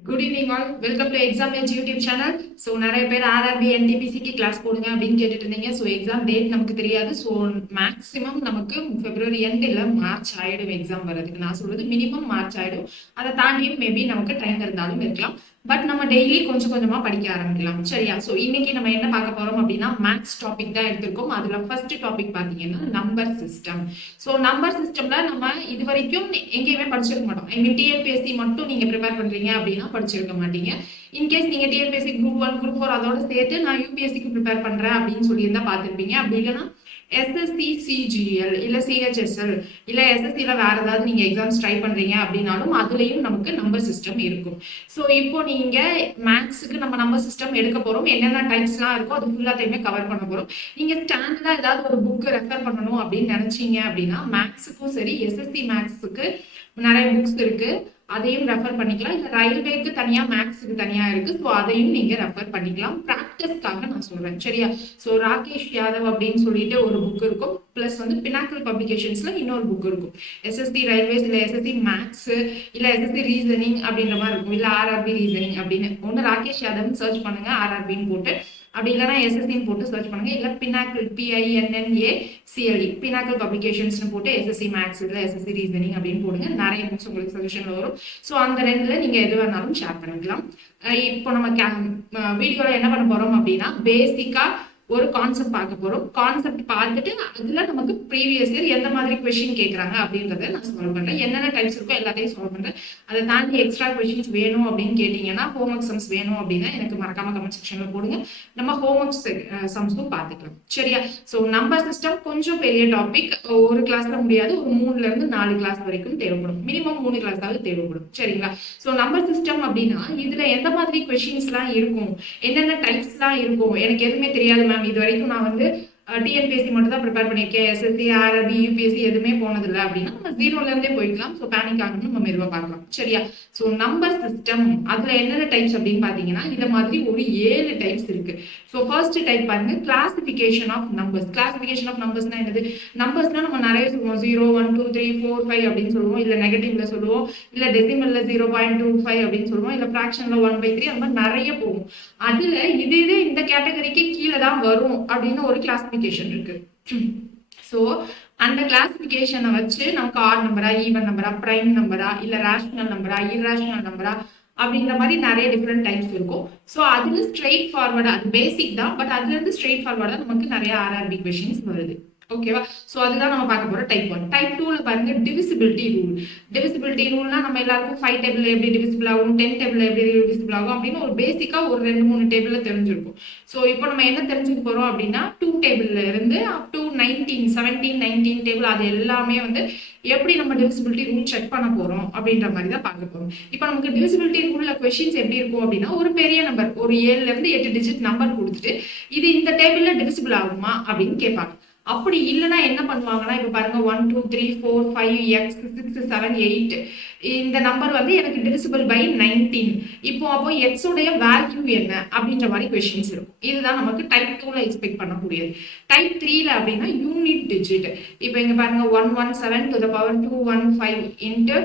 Good evening all, welcome to exam age YouTube channel. So நிறைய பேர் RRB என்டிபிசிக்கு class போடுங்க அப்படின்னு கேட்டுட்டு இருந்தீங்க. ஸோ எக்ஸாம் டேட் நமக்கு தெரியாது. ஸோ மேக்ஸிமம் நமக்கு பிப்ரவரி எண்ட் இல்லை மார்ச் ஆயிடும் எக்ஸாம் வர்றதுக்கு. நான் சொல்றது மினிமம் மார்ச் ஆயிடும். அதை தாண்டியும் மேபி நமக்கு டைம் இருந்தாலும் இருக்கலாம். பட் நம்ம டெய்லி கொஞ்சம் கொஞ்சமா படிக்க ஆரம்பிக்கலாம். சரியா? ஸோ இன்னைக்கு நம்ம என்ன பார்க்க போறோம் அப்படின்னா மேக்ஸ் டாபிக் தான் எடுத்திருக்கோம். அதுல ஃபர்ஸ்ட் டாபிக் பாத்தீங்கன்னா நம்பர் சிஸ்டம். ஸோ நம்பர் சிஸ்டம்ல நம்ம இது வரைக்கும் எங்கேயுமே படிச்சிருக்க மாட்டோம். ஐ மீன் டிஎன்பிஎஸ்சி மட்டும் நீங்க ப்ரிப்பேர் பண்றீங்க அப்படின்னா படிச்சிருக்க மாட்டீங்க. இன்கேஸ் நீங்க டிஎன்பிஎஸ்சி குரூப் 1 குரூப் 4 அதோட சேர்த்து நான் யூபிஎஸ்சிக்கு ப்ரிப்பேர் பண்றேன் அப்படின்னு சொல்லியிருந்தா பார்த்துருப்பீங்க. அப்படி இல்லைன்னா எஸ்எஸ்சி சிஜிஎல் இல்ல சிஹெச்எஸ்எல் இல்ல எஸ்எஸ்சில வேற ஏதாவது நீங்க எக்ஸாம்ஸ் ட்ரை பண்றீங்க அப்படின்னாலும் அதுலயும் நமக்கு நம்பர் சிஸ்டம் இருக்கும். ஸோ இப்போ நீங்க மேக்ஸுக்கு நம்ம நம்பர் சிஸ்டம் எடுக்க போறோம். என்னென்ன டைப்ஸ்லாம் இருக்கோ அது ஃபுல்லாத்தையுமே கவர் பண்ண போறோம். நீங்க ஸ்டாண்டர்டா ஏதாவது ஒரு புக் ரெஃபர் பண்ணணும் அப்படின்னு நினைச்சீங்க அப்படின்னா மேக்ஸுக்கும் சரி எஸ்எஸ்சி மேக்ஸுக்கு நிறைய புக்ஸ் இருக்கு, அதையும் ரெஃபர் பண்ணிக்கலாம். இல்லை ரயில்வேக்கு தனியா மேக்ஸுக்கு தனியா இருக்கு. ஸோ அதையும் நீங்க ரெஃபர் பண்ணிக்கலாம். ப்ராக்டிஸ்க்காக நான் சொல்றேன். சரியா? ஸோ ராகேஷ் யாதவ் அப்படின்னு சொல்லிட்டு ஒரு புக் இருக்கும். பிளஸ் வந்து பினாக்கிள் பப்ளிகேஷன்ஸ்ல இன்னொரு புக் இருக்கும். எஸ்எஸ்சி ரயில்வேஸ் இல்லை எஸ்எஸ்சி மேக்ஸ் இல்லை எஸ்எஸ்சி ரீசனிங் அப்படின்ற மாதிரி இருக்கும். இல்லை ஆர்ஆர்பி ரீசனிங் அப்படின்னு ஒன்று ராகேஷ் யாதவ்னு சர்ச் பண்ணுங்க, ஆர்ஆர்பின்னு போட்டு. அப்படி இல்லைனா எஸ்எஸ்சின்னு போட்டு சர்ச் பண்ணுங்க. இல்லை பினாக்கிள் PINNACLE பினாக்கிள் பப்ளிகேஷன்ஸ்னு போட்டு எஸ்எஸ்சி மேக்ஸ் இல்லை எஸ்எஸ்சி ரீசனிங் அப்படின்னு போடுங்க. நிறைய புக்ஸ் உங்களுக்கு சஜஷன்ல வரும். ஸோ அந்த ரெண்டுல நீங்க எது வேணாலும் ஷேர் பண்ணிக்கலாம். இப்போ நம்ம வீடியோல என்ன பண்ண போறோம் அப்படின்னா பேசிக்கா ஒரு கான்செப்ட் பார்க்க போறோம். கான்செப்ட் பார்த்துட்டு அதுல நமக்கு ப்ரீவியஸ் இயர் எந்த மாதிரி கொஸ்டின் கேட்கறாங்க அப்படின்றத நான் சால்வ் பண்றேன். என்னென்ன டைப்ஸ் இருக்கோ எல்லாத்தையும் சால்வ் பண்றேன். அதை தாண்டி எக்ஸ்ட்ரா கொஸ்டின்ஸ் வேணும் அப்படின்னு கேட்டீங்கன்னா ஹோம்ஒர்க் சம்ஸ் வேணும் அப்படின்னா எனக்கு மறக்காம கமெண்ட் செக்ஷன்ல போடுங்க. நம்ம ஹோம்ஒர்க் சம்ஸும் பார்த்துக்கலாம். சரியா? ஸோ நம்பர் சிஸ்டம் கொஞ்சம் பெரிய டாபிக். ஒரு கிளாஸ்ல முடியாது, ஒரு 3ல இருந்து 4 கிளாஸ் வரைக்கும் தேவைப்படும். மினிமம் 3 கிளாஸாவது தேவைப்படும். சரிங்களா? ஸோ நம்பர் சிஸ்டம் அப்படின்னா இதுல எந்த மாதிரி கொஸ்டின்ஸ் எல்லாம் இருக்கும், என்னென்ன டைப்ஸ் எல்லாம் இருக்கும், எனக்கு எதுவுமே தெரியாது இது வரைக்கும் நான் வந்து டிஎன்பிஎஸ்சி மட்டும் தான் ப்ரிப்பேர் பண்ணியிருக்கேன், எஸ்எஸ்சி ஆர்ஆர்பி யூபிஎஸ்சி எதுவுமே போனதில்லை அப்படின்னா நம்ம 0ல இருந்தே போய்க்கலாம். ஸோ பேனிக் ஆகணும், நம்ம மெதுவாக பார்க்கலாம். சரியா? ஸோ நம்பர் சிஸ்டம் அதுல என்னென்ன டைப்ஸ் அப்படின்னு பாத்தீங்கன்னா இந்த மாதிரி ஒரு 7 டைப்ஸ் இருக்கு. ஸோ ஃபர்ஸ்ட் டைப் பாருங்க, classification of numbers. Classification of நம்பர்ஸ்னா என்னது? நம்பர்ஸ்னா நம்ம நிறைய சொல்லுவோம், 0 1 2 3 4 5 அப்படின்னு சொல்லுவோம், இல்ல நெகட்டிவ்ல சொல்லுவோம், இல்ல டெசிமல்ல 0.25 அப்படின்னு சொல்லுவோம், இல்ல ஃபிராக்ஷன்ல 1/3 அந்த மாதிரி நிறைய போகும். அதுல இது இந்த கேட்டகரிக்கு கீழே தான் வரும் அப்படின்னு ஒரு கிளாசிபிகேஷன் இருக்கு. ஸோ அந்த கிளாசிபிகேஷனை வச்சு நமக்கு ஆட் நம்பரா, ஈவன் நம்பரா, பிரைம் நம்பரா, இல்ல ரேஷனல் நம்பரா, இர்ரேஷனல் நம்பரா அப்படின்ற மாதிரி நிறைய டிஃப்ரெண்ட் டைப்ஸ் இருக்கும். ஸோ அதுல ஸ்ட்ரெயிட் ஃபார்வர்டா, அது பேசிக் தான், பட் அதுல இருந்து ஸ்ட்ரெயிட் ஃபார்வர்டா நமக்கு நிறைய ஆர்ஆர்பி கொஸ்டின்ஸ் வருது. ஓகேவா? ஸோ அதுதான் நம்ம பார்க்க போறோம். டைப் 1. டைப் 2ல பாருங்க டிவிசிபிலிட்டி ரூல். டிவிசிபிலிட்டி ரூல்னா நம்ம எல்லாருக்கும் 5 டேபிள் எப்படி டிவிசிபிள் ஆகும், 10 டேபிள் எப்படி டிவிசிபிள் ஆகும் அப்படின்னு ஒரு பேசிக்கா ஒரு 2-3 டேபிள்ல தெரிஞ்சிருக்கும். ஸோ இப்போ நம்ம என்ன தெரிஞ்சுக்க போறோம் அப்படின்னா 2 டேபிள்ல இருந்து அப் டு 17-19 டேபிள் அது எல்லாமே வந்து எப்படி நம்ம டிவிசிபிலிட்டி ரூல் செக் பண்ண போறோம் அப்படின்ற மாதிரி தான் பார்க்க போறோம். இப்போ நமக்கு டிவிசிபிலிட்டி ரூல்ல கொஸ்டின்ஸ் எப்படி இருக்கும் அப்படின்னா ஒரு பெரிய நம்பர், ஒரு 7ல இருந்து 8 டிஜிட் நம்பர் கொடுத்துட்டு இது இந்த டேபிள்ல டிவிசிபிள் ஆகுமா அப்படின்னு கேட்பாங்க. அப்படி இல்லைன்னா என்ன பண்ணுவாங்கன்னா இப்ப பாருங்க 1 2 3 4 5 x 6 7 8 இந்த நம்பர் வந்து எனக்கு டிவிசிபிள் பை 19. இப்போ அப்போ எக்ஸ் உடைய வேல்யூ என்ன அப்படின்ற மாதிரி கொஸ்டின்ஸ் இருக்கும். இதுதான் நமக்கு டைப் 2ல எக்ஸ்பெக்ட் பண்ணக்கூடியது. டைப் 3ல அப்படின்னா யூனிட் டிஜிட். இப்போ இங்க பாருங்க 117 to the power 215 into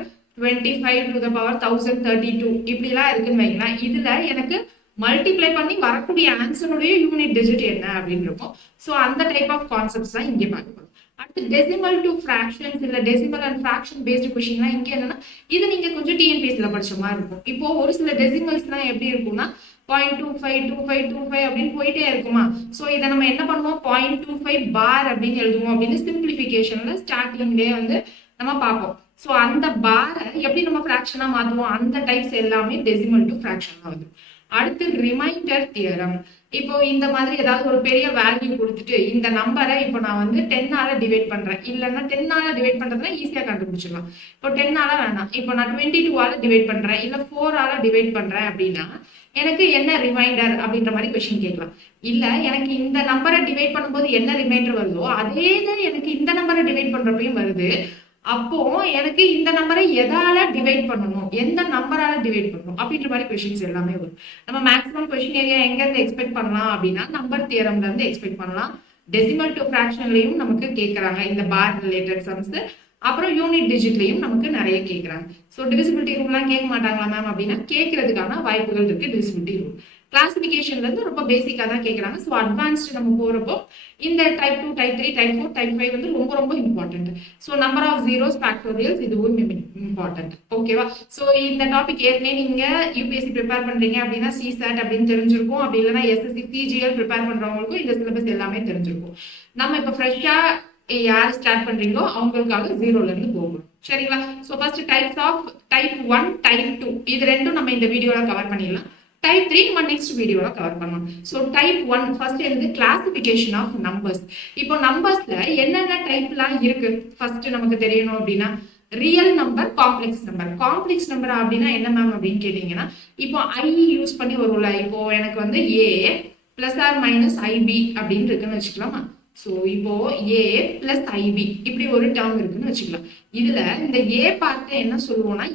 25 to the power 1032 இப்படிலாம் இருக்குன்னு வைங்களா. இதுல எனக்கு மல்டிப்ளை பண்ணி வரக்கூடிய ஆன்சருடைய யூனிட் டிஜிட் என்ன அப்படின்னு இருக்கும். ஸோ அந்த டைப் ஆஃப் கான்செப்ட்ஸ் தான் இங்கே பார்க்கணும். அடுத்து டெசிமல் டு ஃபிராக்ஷன்ஸ் இல்ல டெசிமல் அண்ட் ஃபிராக்ஷன் பேஸ்டு கொஸ்டின்னா இங்க என்னன்னா இது நீங்க கொஞ்சம் டிஎன்பிஎஸ்சில படிச்ச மாதிரி இருக்கும். இப்போ ஒரு சில டெசிமல்ஸ்லாம் எப்படி இருக்கும்னா 0.25 25 25 அப்படின்னு போயிட்டே இருக்குமா. ஸோ இதை நம்ம என்ன பண்ணுவோம், 0.25 பார் அப்படின்னு எழுதுவோம் அப்படின்னு சிம்பிளிஃபிகேஷன்ல ஸ்டார்டிங்லேயே வந்து நம்ம பார்ப்போம். ஸோ அந்த பாரை எப்படி நம்ம ஃபிராக்ஷனா மாற்றுவோம், அந்த டைப்ஸ் எல்லாமே டெசிமல் டு ஃபிராக்ஷனா வந்து. அடுத்து ரிமைண்டர் தியரம். இப்போ இந்த மாதிரி ஏதாவது ஒரு பெரிய வேல்யூ கொடுத்துட்டு இந்த நம்பரை இப்போ நான் வந்து 10ஆல டிவைட் பண்றேன், இல்லைன்னா 10ஆல டிவைட் பண்றதுனா ஈஸியா கண்டுபிடிச்சிடலாம். இப்போ 10ஆல வேணாம், இப்போ நான் 22ஆல டிவைட் பண்றேன் இல்ல 4ஆல டிவைட் பண்றேன் அப்படின்னா எனக்கு என்ன ரிமைண்டர் அப்படின்ற மாதிரி கொஸ்டின் கேட்கலாம். இல்ல எனக்கு இந்த நம்பரை டிவைட் பண்ணும்போது என்ன ரிமைண்டர் வருதோ அதே தான் எனக்கு இந்த நம்பரை டிவைட் பண்றப்பையும் வருது. அப்போ எனக்கு இந்த நம்பரை எதால டிவைட் பண்ணணும், எந்த நம்பரால டிவைட் பண்ணணும் அப்படின்ற மாதிரி கொஸ்டின்ஸ் எல்லாமே வரும். நம்ம மேக்ஸிமம் கொஸ்டின் ஏரியா எங்க இருந்து எக்ஸ்பெக்ட் பண்ணலாம் அப்படின்னா நம்பர் தியரம்ல இருந்து எக்ஸ்பெக்ட் பண்ணலாம். டெசிமல் டு ஃபிராக்ஷன்லயும் நமக்கு கேட்கறாங்க இந்த பார் ரிலேட்டட் சம்ஸ். அப்புறம் யூனிட் டிஜிட்லயும் நமக்கு நிறைய கேட்குறாங்க. ஸோ டிவிசிபிலிட்டி ரூல்லாம் கேட்க மாட்டாங்களா மேம் அப்படின்னா கேட்கறதுக்கான வாய்ப்புகள் இருக்கு. டிவிசிபிலிட்டி ரூல் கிளாசிபிகேஷன்ல இருந்து ரொம்ப பேசிக்கா தான் கேட்குறாங்க. ஸோ அட்வான்ஸ்டு நம்ம போறப்போ இந்த டைப் 2, டைப் 3, டைப் 4, டைப் 5 வந்து ரொம்ப ரொம்ப important. So number of zeros, factorials இதுவும் இம்பார்ட்டன்ட். ஓகேவா? ஸோ இந்த டாபிக் ஏற்கனவே நீங்க யூபிஎஸ்சி ப்ரிப்பேர் பண்றீங்க அப்படின்னா சிசாட் அப்படின்னு தெரிஞ்சிருக்கும். அப்படி இல்லைன்னா எஸ்எஸ்சி சிஜிஎல் ப்ரிப்பேர் பண்றவங்களுக்கும் இந்த சிலபஸ் எல்லாமே தெரிஞ்சிருக்கும். நம்ம இப்போ ஃப்ரெஷ்ஷா யார் ஸ்டார்ட் பண்றீங்களோ அவங்களுக்காக 0ல இருந்து போகணும். சரிங்களா? So first types of type 1, type 2 இது ரெண்டும் நம்ம இந்த வீடியோல கவர் பண்ணிடலாம். டைப் 3 நம்ம நெக்ஸ்ட் வீடியோல கவர் பண்ணலாம். ஸோ டைப் 1 ஃபர்ஸ்ட் இருந்து கிளாசிபிகேஷன் ஆஃப் நம்பர்ஸ். இப்போ நம்பர்ஸ்ல என்னென்ன டைப்லாம் இருக்கு ஃபர்ஸ்ட் நமக்கு தெரியணும் அப்படின்னா real number, complex number. Complex number அப்படின்னா என்ன மேம் அப்படின்னு கேட்டீங்கன்னா இப்போ ஐ யூஸ் பண்ணி வரும்ல. இப்போ எனக்கு வந்து ஏ பிளஸ் ஆர் மைனஸ் ஐபி அப்படின்னு இருக்குன்னு வச்சுக்கலாமா? ஸோ இப்போ ஏ பிளஸ் ஐபி இப்படி ஒரு டேர்ம் இருக்குன்னு வச்சுக்கலாம். இதுல இந்த ஏ பார்ட்டை என்ன சொல்லுவோம்னா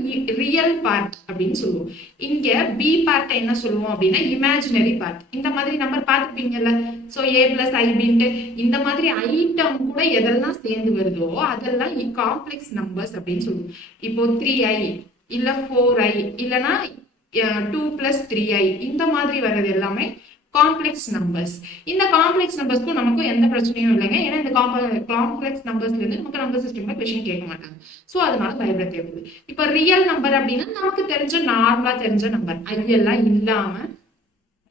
ரியல் பார்ட் அப்படின்னு சொல்லுவோம். இங்க பி பார்ட்டை என்ன சொல்லுவோம் அப்படின்னா இமேஜினரி பார்ட். இந்த மாதிரி நம்பர் பார்த்துப்பீங்கல்ல. ஸோ ஏ பிளஸ் ஐபின்ட்டு இந்த மாதிரி ஐட்டம் கூட எதெல்லாம் சேர்ந்து வருதோ அதெல்லாம் காம்ப்ளெக்ஸ் நம்பர்ஸ் அப்படின்னு சொல்லுவோம். இப்போ 3i இல்ல 4i இல்லைன்னா 2 + 3i இந்த மாதிரி வர்றது எல்லாமே காம்ப்ளெக்ஸ் நம்பர்ஸ். இந்த காம்ப்ளெக்ஸ் நம்பர்ஸ்க்கும் நமக்கும் எந்த பிரச்சனையும் இல்லைங்க. ஏன்னா இந்த காம்ப்ளெக்ஸ் நம்பர்ஸ்ல இருந்து நமக்கு நம்பர் சிஸ்டம்ல கொஸ்டின் கேட்க மாட்டாங்க. ஸோ அதனால பயப்பட தேவையில்லை. இப்போ ரியல் நம்பர் அப்படின்னா நமக்கு தெரிஞ்ச நார்மலா தெரிஞ்ச நம்பர், ஐயெல்லாம் இல்லாம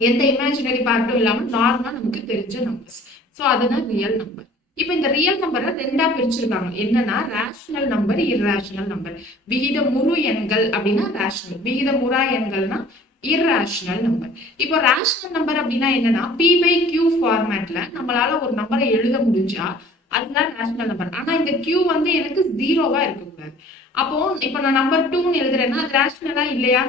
எந்த இமேஜினரி பார்ட்டும் இல்லாம நார்மலா நமக்கு தெரிஞ்ச நம்பர்ஸ். ஸோ அதுதான் ரியல் நம்பர். இப்போ இந்த ரியல் நம்பரை ரெண்டா பிரிச்சிருக்காங்க. என்னன்னா ரேஷனல் நம்பர், இர்ரேஷனல் நம்பர். விகிதமுறு எண்கள் அப்படின்னா ரேஷனல், விகிதமுறா எண்கள்னா irrational நம்பர். இப்போ ரேஷனல் நம்பர் அப்படின்னா என்னன்னா p/q ஃபார்மேட்ல நம்மளால ஒரு நம்பரை எழுத முடிஞ்சா அதுதான் ரேஷனல் நம்பர். ஆனா இந்த q வந்து எனக்கு 0வா இருக்கக்கூடாது. அப்போ இப்போ நான் நம்பர் 2ன்னு எழுதுறேன்னா அது ரேஷனலா இல்லையா?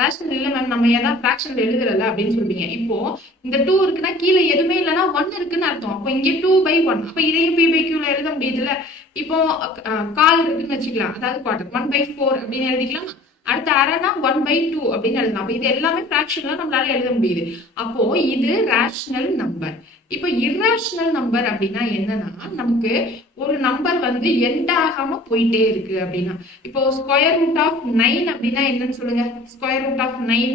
ரேஷனல் இல்ல மேம், நம்ம ஏதாவது ஃபிராக்ஷன்ல எழுதுறல அப்படின்னு சொல்றீங்க. இப்போ இந்த 2 இருக்குன்னா கீழே எதுவுமே இல்லைன்னா 1 இருக்குன்னு அர்த்தம். அப்போ இங்கே 2/1. அப்போ இதையும் p/qல எழுத முடியுதுல்ல. இப்போ கால் இருக்குன்னு வச்சுக்கலாம், அதாவது குவார்டர் 1/4 அப்படின்னு எழுதிக்கலாம். அடுத்த அரைனா 1/2 அப்படின்னு எழுதலாம். அப்போ இது எல்லாமே ஃபிராக்ஷன்ல நம்மளால எழுத முடியுது. அப்போ இது ரேஷனல் நம்பர். இப்போ இர்ரேஷனல் நம்பர் அப்படின்னா என்னன்னா நமக்கு ஒரு நம்பர் வந்து எண்ட் ஆகாம போயிட்டே இருக்கு அப்படின்னா. இப்போ √9 அப்படின்னா என்னன்னு சொல்லுங்க. √9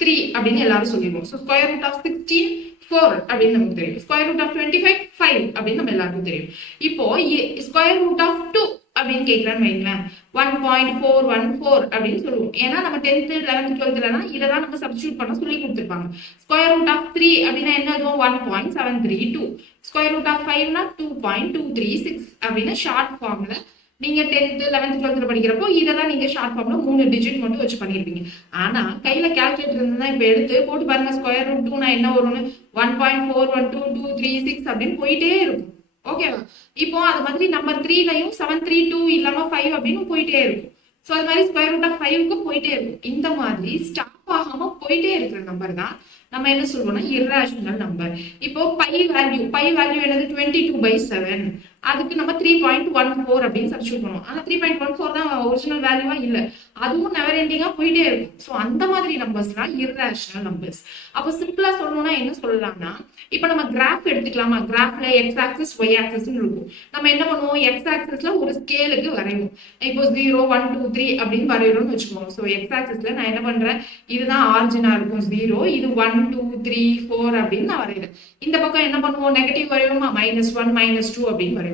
3 அப்படின்னு எல்லாரும் சொல்லிடுவோம். ஸோ √16 4 அப்படின்னு நமக்கு தெரியும். √25 5 அப்படின்னு நம்ம எல்லாருக்கும் தெரியும். இப்போ √2 அப்படின்னு கேட்கறான்னு வைங்களேன், 1.414 அப்படின்னு சொல்லுவோம். ஏன்னா நம்ம 10th 11th 12thலனா இதெல்லாம் நம்ம சப்ஸ்டியூட் பண்ண சொல்லி கொடுத்துருப்பாங்க. √3 அப்படின்னா என்ன அதுவும் 1.732. √5னா 2.236 அப்படின்னு ஷார்ட் ஃபார்ம்ல நீங்க 10th 11th 12th படிக்கிறப்போ இதெல்லாம் நீங்க ஷார்ட் ஃபார்ம்ல 3 டிஜிட் மட்டும் வச்சு பண்ணிருப்பீங்க. ஆனா கையில கால்குலேட்டர் இருந்தா இப்ப எடுத்து போட்டு பாருங்க √2னா என்ன வரும்னு 1.412236 அப்படின்னு போயிட்டே இருக்கும். ஓகேவா? இப்போ அது மாதிரி நம்பர் 3லயும் 732 இல்லாம 5 அப்படின்னு போயிட்டே இருக்கும். ஸோ அது மாதிரி √5க்கு போயிட்டே இருக்கும். இந்த மாதிரி ஸ்டாப் ஆகாம போயிட்டே இருக்கிற நம்பர் தான் நம்ம என்ன சொல்றோம்னா இர்ரேஷனல் நம்பர். இப்போ பை வேல்யூ என்னது 22/7. அதுக்கு நம்ம 3.14 அப்படின்னு சப்ஸ்டியூட் பண்ணுவோம். ஆனா 3.14 தான் ஒரிஜினல் வேல்யூவா இல்ல, அதுவும் நெவர் எண்டிங்கா போயிட்டே இருக்கும். ஸோ அந்த மாதிரி நம்பர்ஸ்லாம் இர்ரேஷனல் நம்பர்ஸ். அப்போ சிம்பிளா சொல்லணும்னா என்ன சொல்லலாம்னா இப்போ நம்ம கிராஃப் எடுத்துக்கலாமா? கிராஃப்ல எக்ஸ் ஆக்சிஸ் ஒய் ஆக்சிஸ்ன்னு இருக்கும். நம்ம என்ன பண்ணுவோம், எக்ஸ் ஆக்சிஸ்ல ஒரு ஸ்கேலுக்கு வரைவோம். இப்போ 0 1 2 3 அப்படின்னு வரைகிறோம்னு வச்சுக்கோங்க. ஸோ எக்ஸ் ஆக்சிஸ்ல நான் என்ன பண்றேன், இதுதான் ஆரிஜினா இருக்கும் 0, இது 1 2 3 4 அப்படின்னு நான் வரைகிறேன். இந்த பக்கம் என்ன பண்ணுவோம், நெகட்டிவ் வரைவோமா, -1 -2 அப்படின்னு வரைவோம்.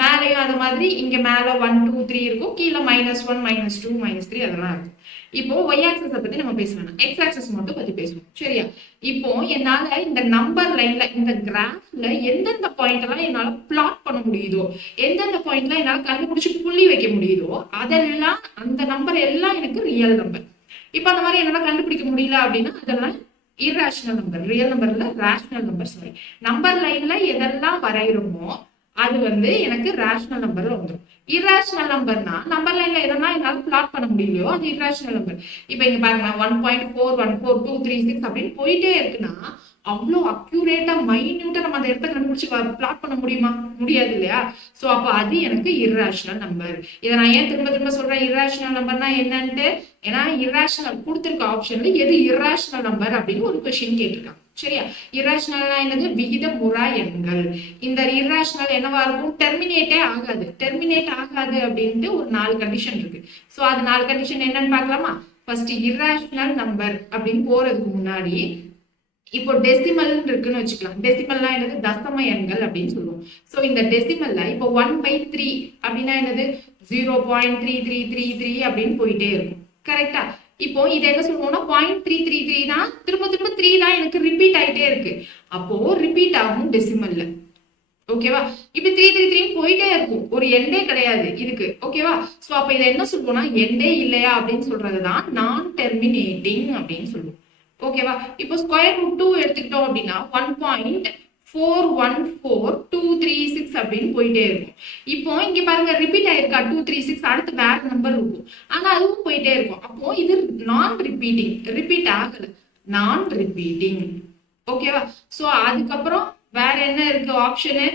மேலேயும் அது மாதிரி இங்க மேல 1 2 3 இருக்கும், கீழே -1 -2 -3 அதெல்லாம் இருக்கும். இப்போ ஒய் ஆக்சிஸ் பத்தி நம்ம பேசலாம், எக்ஸ் ஆக்சிஸ் மட்டும் பத்தி பேசுவோம். சரியா? இப்போ என்னால இந்த நம்பர் லைன்ல இந்த கிராஃப்ல எந்தெந்த பாயிண்ட் எல்லாம் என்னால பிளாட் பண்ண முடியுதோ, எந்தெந்த பாயிண்ட்ல என்னால கண்டுபிடிச்சு புள்ளி வைக்க முடியுதோ அதெல்லாம் அந்த நம்பர் எல்லாம் எனக்கு ரியல் நம்பர். இப்போ அந்த மாதிரி என்னால கண்டுபிடிக்க முடியல அப்படின்னா அதெல்லாம் இர்ரேஷனல் நம்பர். ரியல் நம்பர்ல ரேஷனல் நம்பர். சாரி, நம்பர் லைன்ல எதெல்லாம் வரைகிறோமோ அது வந்து எனக்கு ரேஷனல் நம்பர்ல வந்துடும். இர்ரேஷனல் நம்பர்னா நம்பர் லைன்ல எதனா என்னால பிளாட் பண்ண முடியலையோ அது இர்ரேஷனல் நம்பர். இப்போ இங்க பாருங்க 1.414236 அப்படின்னு போயிட்டே இருக்குன்னா அவ்வளோ அக்யூரேட்டா மைன்யூட்டா நம்ம அந்த இடத்த கண்டுபிடிச்சு பிளாட் பண்ண முடியுமா? முடியாது இல்லையா? சோ அப்ப அது எனக்கு இர்ரேஷனல் நம்பர். இதை நான் ஏன் திரும்ப திரும்ப சொல்றேன் இர்ரேஷனல் நம்பர்னா என்னன்ட்டு? ஏன்னா இர்ரேஷனல் கொடுத்திருக்க ஆப்ஷன்ல எது இர்ரேஷனல் நம்பர் அப்படின்னு ஒரு கொஸ்டின் கேட்டிருக்காங்க. சரியா? இர்ரேஷனல்னா என்னது? விகிதமுறா எண்கள். இந்த இர்ரேஷனல் என்னவா இருக்கும்? டெர்மினேட்டே ஆகாது. டெர்மினேட் ஆகாது அப்படின்ட்டு ஒரு 4 கண்டிஷன் இருக்கு. சோ அது 4 கண்டிஷன் என்னன்னு பார்க்கலாமா? ஃபர்ஸ்ட் இர்ரேஷனல் நம்பர் அப்படின்னு போறதுக்கு முன்னாடி இப்போ டெசிமல் இருக்குன்னு வச்சுக்கலாம். டெசிமல்னா என்னது? தசம எண்கள் அப்படின்னு சொல்லுவோம். சோ இந்த டெசிமல்ல இப்போ 1/3 அப்படின்னா என்னது? 0.3333 அப்படின்னு போயிட்டே இருக்கும். கரெக்டா? இப்போ இது என்ன சொல்லுவோம்னா 0.333 தான் திரும்ப திரும்ப 3 தான் எனக்கு ரிப்பீட் ஆயிட்டே இருக்கு. அப்போ ரிப்பீட் ஆகும் டெசிமல்ல. ஓகேவா? இப்ப 333 போயிட்டே இருக்கும். ஒரு எண்டே கிடையாது இதுக்கு. ஓகேவா? சோ அப்ப இதை என்ன சொல்லுவோம்னா எண்டே இல்லையா அப்படின்னு சொல்றதுதான் நான் டெர்மினேட்டிங் அப்படின்னு சொல்லுவோம். ஓகேவா? இப்போ ஸ்கொயர் ரூட் 2 எடுத்துக்கிட்டோம் அப்படின்னா 1.414236 அப்படின்னு போயிட்டே இருக்கும். இப்போ இங்க பாருங்க ரிப்பீட் ஆயிருக்கா 236 அடுத்து வேற நம்பர் இருக்கும். ஆனா அதுவும் போயிட்டே இருக்கும். அப்போ இது நான் ரிப்பீட்டிங். ரிப்பீட் ஆகல. நான் ரிப்பீட்டிங். ஓகேவா? சோ அதுக்கப்புறம் வேற என்ன இருக்கு ஆப்ஷனு?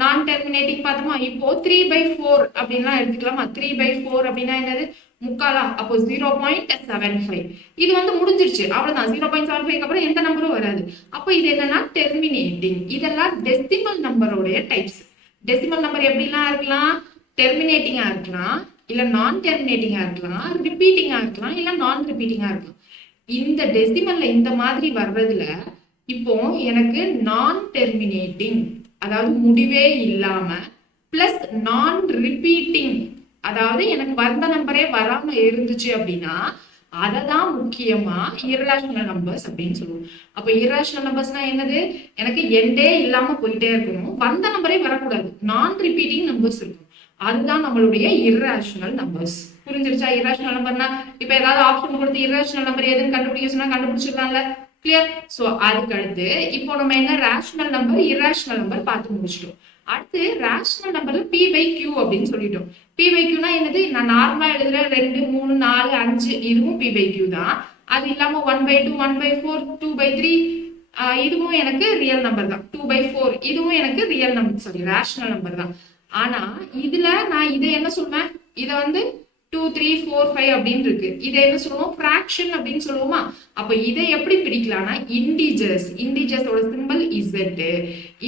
நான் டெர்மினேட்டிங் பார்த்தோமா? இப்போ 3/4 அப்படின்லாம் எடுத்துக்கலாமா? 3/4 அப்படின்னா என்னது? முக்காலா? அப்போ 0.75. இது வந்து முடிஞ்சிருச்சு. அவ்வளவுதான். 0.75 அப்புறம் எந்த நம்பரும் வராது. அப்போ இது என்னன்னா டெர்மினேட்டிங். இதெல்லாம் டெசிமல் நம்பரோடைய டைப்ஸ். டெசிமல் நம்பர் எப்படிலாம் இருக்கலாம்? டெர்மினேட்டிங்கா இருக்கலாம், இல்ல நான் டெர்மினேட்டிங்கா இருக்கலாம், ரிப்பீட்டிங்கா இருக்கலாம், இல்ல நான் ரிப்பீட்டிங்கா இருக்கலாம். இந்த டெசிமல்ல இந்த மாதிரி வர்றதுல இப்போ எனக்கு நான் டெர்மினேட்டிங் அதாவது முடிவே இல்லாம பிளஸ் நான் ரிப்பீட்டிங் அதாவது எனக்கு வந்த நம்பரே வராம இருந்துச்சு அப்படின்னா அததான் முக்கியமா இர்ரேஷனல் நம்பர்ஸ் அப்படின்னு சொல்லுவோம். அப்ப இர்ரேஷனல் நம்பர்ஸ்னா என்னது? எனக்கு எண்டே இல்லாம போயிட்டே இருக்கணும், வந்த நம்பரே வரக்கூடாது, நான் ரிப்பீட்டிங் நம்பர்ஸ் இருக்கும். அதுதான் நம்மளுடைய இர்ரேஷனல் நம்பர்ஸ். புரிஞ்சிருச்சா? இர்ரேஷனல் நம்பர்னா இப்ப ஏதாவது ஆப்ஷன் கொடுத்து இர்ரேஷனல் நம்பர் எதுன்னு கண்டுபிடிக்க சொன்னா கண்டுபிடிச்சிடலாம்ல. கிளியர்? சோ அதுக்கு அடுத்து இப்போ நம்ம என்ன ரேஷனல் நம்பர் இர்ரேஷனல் நம்பர் பார்த்து முடிச்சிட்டோம். அடுத்து ரேஷனல் நம்பர்ல பி பை கியூ அப்படின்னு சொல்லிட்டோம். பி பை கியூனா என்னது? நான் நார்மலா எழுதுற 2 3 4 5 இதுவும் பி பை கியூ தான். அது இல்லாம 1/2 1/4 2/3 இதுவும் எனக்கு ரியல் நம்பர் தான். 2/4 இதுவும் எனக்கு real number, sorry rational number தான். ஆனா இதுல நான் இதை என்ன சொல்லுவேன்? இதை வந்து 2 3 4 5 அப்படின்னு இருக்கு. இதை என்ன சொல்லுவோம்? ஃபிராக்ஷன் அப்படின்னு சொல்லுவோமா? அப்ப இதை எப்படி பிரிக்கலாம்னா இன்டிஜர்ஸ். இன்டிஜர்ஸோட சிம்பிள் இசட்.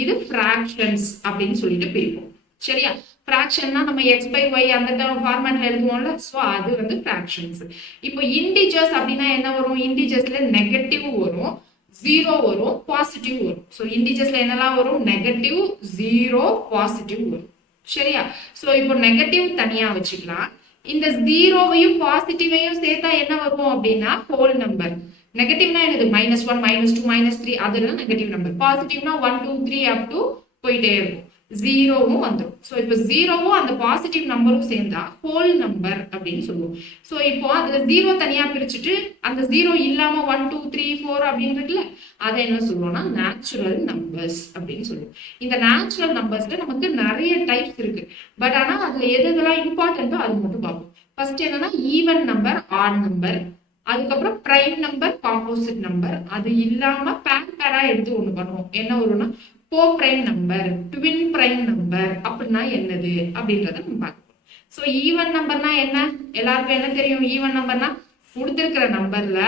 இது ஃபிராக்ஷன்ஸ் அப்படின்னு சொல்லிட்டு பிரிப்போம். சரியா? ஃபிராக்ஷன்னா நம்ம எக்ஸ் பை ஒய் அந்த ஃபார்மேட்ல எழுதுவோம்ல. ஸோ அது வந்து ஃபிராக்ஷன்ஸ். இப்போ இன்டிஜர்ஸ் அப்படின்னா என்ன வரும்? இன்டிஜர்ஸ்ல நெகட்டிவ் வரும், 0 வரும், பாசிட்டிவ் வரும். ஸோ இன்டிஜர்ஸ்ல என்னெல்லாம் வரும்? நெகட்டிவ், 0, பாசிட்டிவ் வரும். சரியா? ஸோ இப்போ நெகட்டிவ் தனியா வச்சுக்கலாம். இந்த 0வையும் பாசிட்டிவையும் சேர்த்தா என்ன வரும் அப்படின்னா ஹோல் நம்பர். நெகட்டிவ்னா என்னது? -1 -2 -3 அதெல்லாம் நெகட்டிவ் நம்பர். பாசிட்டிவ்னா 1 2 3 அப் டு போயிட்டே இருக்கும். 0வும் வந்துடும். ஸோ இப்போ 0வும் அந்த பாசிட்டிவ் நம்பரும் சேர்ந்தா ஹோல் நம்பர் அப்படின்னு சொல்லுவோம். ஸோ இப்போ அதுல 0 தனியா பிரிச்சுட்டு அந்த 0 இல்லாம 1 2 3 4 அப்படின்னு இருக்குல்ல, அதை என்ன சொல்லுவோம்னா நேச்சுரல் நம்பர்ஸ் அப்படின்னு சொல்லுவோம். இந்த நேச்சுரல் நம்பர்ஸ்ல நமக்கு நிறைய டைப்ஸ் இருக்கு. பட் ஆனா அதுல எதெல்லாம் இம்பார்ட்டன்ட்டோ அது மட்டும் பார்ப்போம். ஃபர்ஸ்ட் என்னன்னா ஈவன் நம்பர், ஆட் நம்பர், அதுக்கப்புறம் பிரைம் நம்பர், காம்போசிட் நம்பர், அது இல்லாம பேரா எடுத்து ஒண்ணு பண்ணுவோம். என்ன வரும்னா co prime number, twin prime number அப்படின்னா என்னது அப்படின்றத நம்ம பார்க்கணும். ஸோ ஈவன் நம்பர்னா என்ன? எல்லாருக்கும் என்ன தெரியும்? ஈவன் நம்பர்னா கொடுத்திருக்கிற நம்பர்ல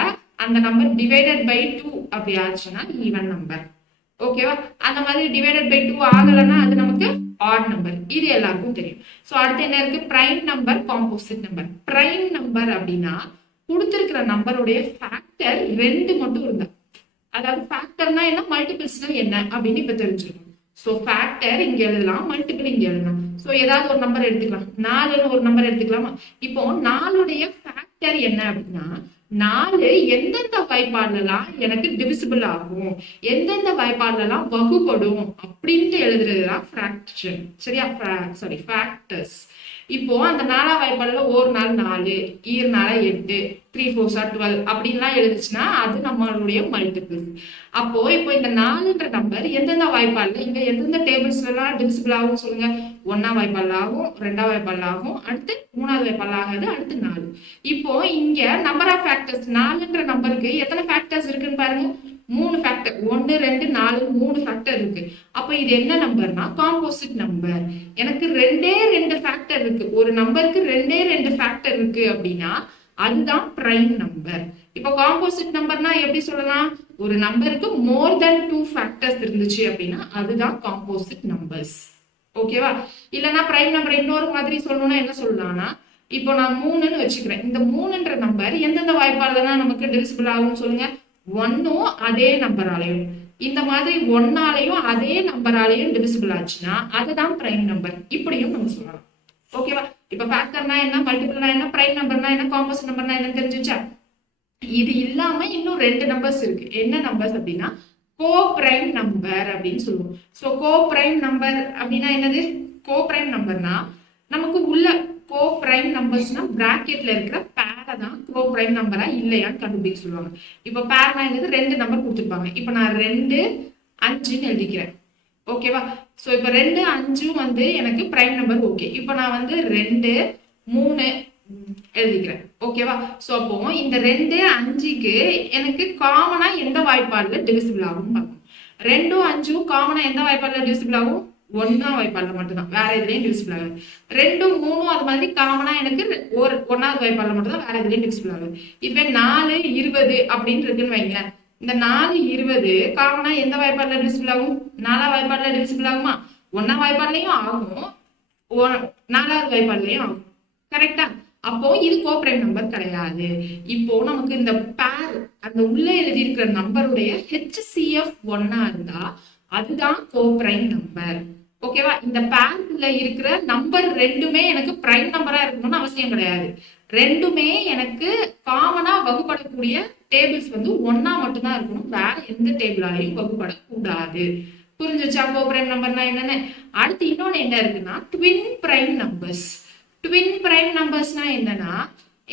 அந்த நம்பர் டிவைடட் பை 2 அப்படி ஆச்சுன்னா ஈவன் நம்பர். ஓகேவா? அந்த மாதிரி டிவைடட் பை 2 ஆகலைன்னா அது நமக்கு ஆட் நம்பர். இது எல்லாருக்கும் தெரியும். ஸோ அடுத்து என்ன இருக்கு? Prime number, composite number. Prime number அப்படின்னா கொடுத்திருக்கிற நம்பருடைய ஃபேக்டர் 2 மட்டும் இருந்தா, அதாவது ஃபேக்டர்னா என்ன, மல்டிபிள்ஸ்னா என்ன அப்படின்னு இப்ப தெரிஞ்சுக்கணும். சோ ஃபேக்டர் இங்க எழுதலாம், மல்டிபிள் இங்க எழுதலாம். சோ ஏதாவது ஒரு நம்பர் எடுத்துக்கலாம். 4ன்னு ஒரு நம்பர் எடுத்துக்கலாமா? இப்போ 4உடைய ஃபேக்டர் என்ன அப்படின்னா 4 எந்தெந்த வாய்ப்பாடுலாம் எனக்கு டிவிசிபிள் ஆகும், எந்தெந்த வாய்ப்பாடுலாம் வகுப்படும் அப்படின்ட்டு எழுதுறதுதான் ஃபிராக்ஷன். சரியா? Sorry factors. இப்போ அந்த 4ஆம் வாய்ப்பாடுல ஒரு நாள் 4, ஈர் நாள 8, 3 4 12 அப்படின்லாம் எழுதுச்சுன்னா அது நம்மளுடைய மல்டிபிள்ஸ். அப்போ இப்போ இந்த 4ன்ற நம்பர் எந்தெந்த வாய்ப்பாடுல இங்க எந்தெந்த டேபிள்ஸ்ல எல்லாம் டிவிசிபிள் ஆகும் சொல்லுங்க? 1ஆம் வாய்ப்பாடுல ஆகும், 2ஆம் வாய்ப்பாடுல ஆகும், அடுத்து 3ஆவது வாய்ப்பாடுல ஆகாது, அடுத்து 4. இப்போ இங்க நம்பர் ஆஃப் ஃபேக்டர்ஸ் 4ன்ற நம்பருக்கு எத்தனை ஃபேக்டர்ஸ் இருக்குன்னு பாருங்க. 3 ஃபேக்டர். 1 2 4 3 ஃபேக்டர் இருக்கு. அப்ப இது என்ன நம்பர்னா காம்போசிட் நம்பர். எனக்கு ரெண்டு ஃபேக்டர் இருக்கு. ஒரு நம்பருக்கு ரெண்டு ஃபேக்டர் இருக்கு அப்படின்னா அதுதான் பிரைம் நம்பர். இப்போ காம்போசிட் நம்பர்னா எப்படி சொல்லலாம்? ஒரு நம்பருக்கு மோர் தென் 2 ஃபேக்டர்ஸ் இருந்துச்சு அப்படின்னா அதுதான் காம்போசிட் நம்பர்ஸ். ஓகேவா? இல்லைன்னா பிரைம் நம்பர் இன்னொரு மாதிரி சொல்லணும்னா என்ன சொல்லலாம்னா, இப்போ நான் 3ன்னு வச்சுக்கிறேன். இந்த 3ன்ற நம்பர் எந்தெந்த வாய்ப்பாடுல தான் நமக்கு டிவிசிபிள் ஆகும் சொல்லுங்க? 1ம் அதே நம்பராலையும், இந்த மாதிரி 1ஆலையும் அதே நம்பராலையும் டிவிசிபிள் ஆச்சுன்னா அதுதான் பிரைம் நம்பர். இப்படியும் நம்ம சொல்லலாம். ஓகேவா? இப்ப ஃபேக்டர்னா என்ன, மல்டிபிள்னா என்ன, பிரைம் நம்பர்னா என்ன, காம்போசிட் நம்பர்னா என்ன தெரிஞ்சுச்சா? இது இல்லாம இன்னும் 2 நம்பர்ஸ் இருக்கு. என்ன நம்பர்ஸ் அப்படின்னா கோ பிரைம் நம்பர் அப்படின்னு சொல்லுவோம். சோ கோ பிரைம் நம்பர் அப்படின்னா என்னது? கோ பிரைம் நம்பர்னா நமக்கு உள்ள கோ பிரைம் நம்பர்ஸ்னா பிராக்கெட்ல இருக்கிற பேரை தான் கோ பிரைம் நம்பரா இல்லையான்னு கண்டுபிடிக்க சொல்லுவாங்க. இப்ப பேர்னா என்னது? 2 நம்பர் கொடுத்துருப்பாங்க. இப்ப நான் 2 5ன்னு எழுதிக்கிறேன். ஓகேவா? சோ இப்ப 2 5ம் வந்து எனக்கு பிரைம் நம்பர். ஓகே, இப்ப நான் வந்து 2 3 எழுதிக்கிறேன். ஓகேவா? சோ அப்போ இந்த 2 5க்கு எனக்கு காமனா எந்த வாய்ப்பாடுல டிவிசிபிள் ஆகும் பார்க்கணும். 2 5ம் காமனா எந்த வாய்ப்பாடுல டிவிசிபிள் ஆகும்? 1 வாய்ப்பாடுல மட்டும்தான், வேற எதுலயும் டிவிசிபிள் ஆகாது. 2 3 அது மாதிரி காமனா எனக்கு ஒரு 1வது வாய்ப்பாடுல மட்டும்தான், வேற எதுலயும் டிவிசிபிள் ஆகாது. இப்ப 4 20 அப்படின்னு இருக்குன்னு வைங்க. இந்த 4 20 காமனா எந்த வாய்ப்பாடுல டிவிசிபிள் ஆகும்? 4வது வாய்ப்பாடுல டிவிசிபிள் ஆகுமா? 1 வாய்ப்பாடுலயும் ஆகும், 4வது வாய்ப்பாடுலயும் ஆகும். கரெக்டா? அப்போ இது கோப்ரைம் நம்பர் கிடையாது. இப்போ நமக்கு இந்த பேர் அந்த உள்ள எழுதி இருக்கிற நம்பருடைய HCF 1 இருந்தா அதுதான் கோப்ரைம் நம்பர். ஓகேவா? இந்த பேர்ல இருக்கிற நம்பர் ரெண்டுமே எனக்கு பிரைம் நம்பரா இருக்கணும்னு அவசியம் கிடையாது. ரெண்டுமே எனக்கு காமனா வகுப்படக்கூடிய டேபிள்ஸ் வந்து 1 மட்டும்தான் இருக்கணும், வேற எந்த டேபிளாலையும் வகுப்படக்கூடாது. புரிஞ்சுச்சா கோப்ரைம் நம்பர்னா என்னன்னு? அடுத்து இன்னொன்னு என்ன இருக்குன்னா twin prime numbers. Twin prime நம்பர்ஸ்னா என்னன்னா,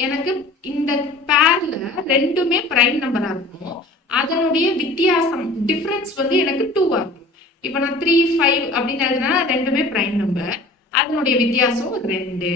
எனக்கு இந்த பேர்ல ரெண்டுமே பிரைம் நம்பரா இருக்கும், அதனுடைய வித்தியாசம் டிஃபரன்ஸ் வந்து எனக்கு 2 இருக்கும். இப்ப நான் 3 5 அப்படின்னு எழுதுனா ரெண்டுமே பிரைம் நம்பர், அதனுடைய வித்தியாசம் 2.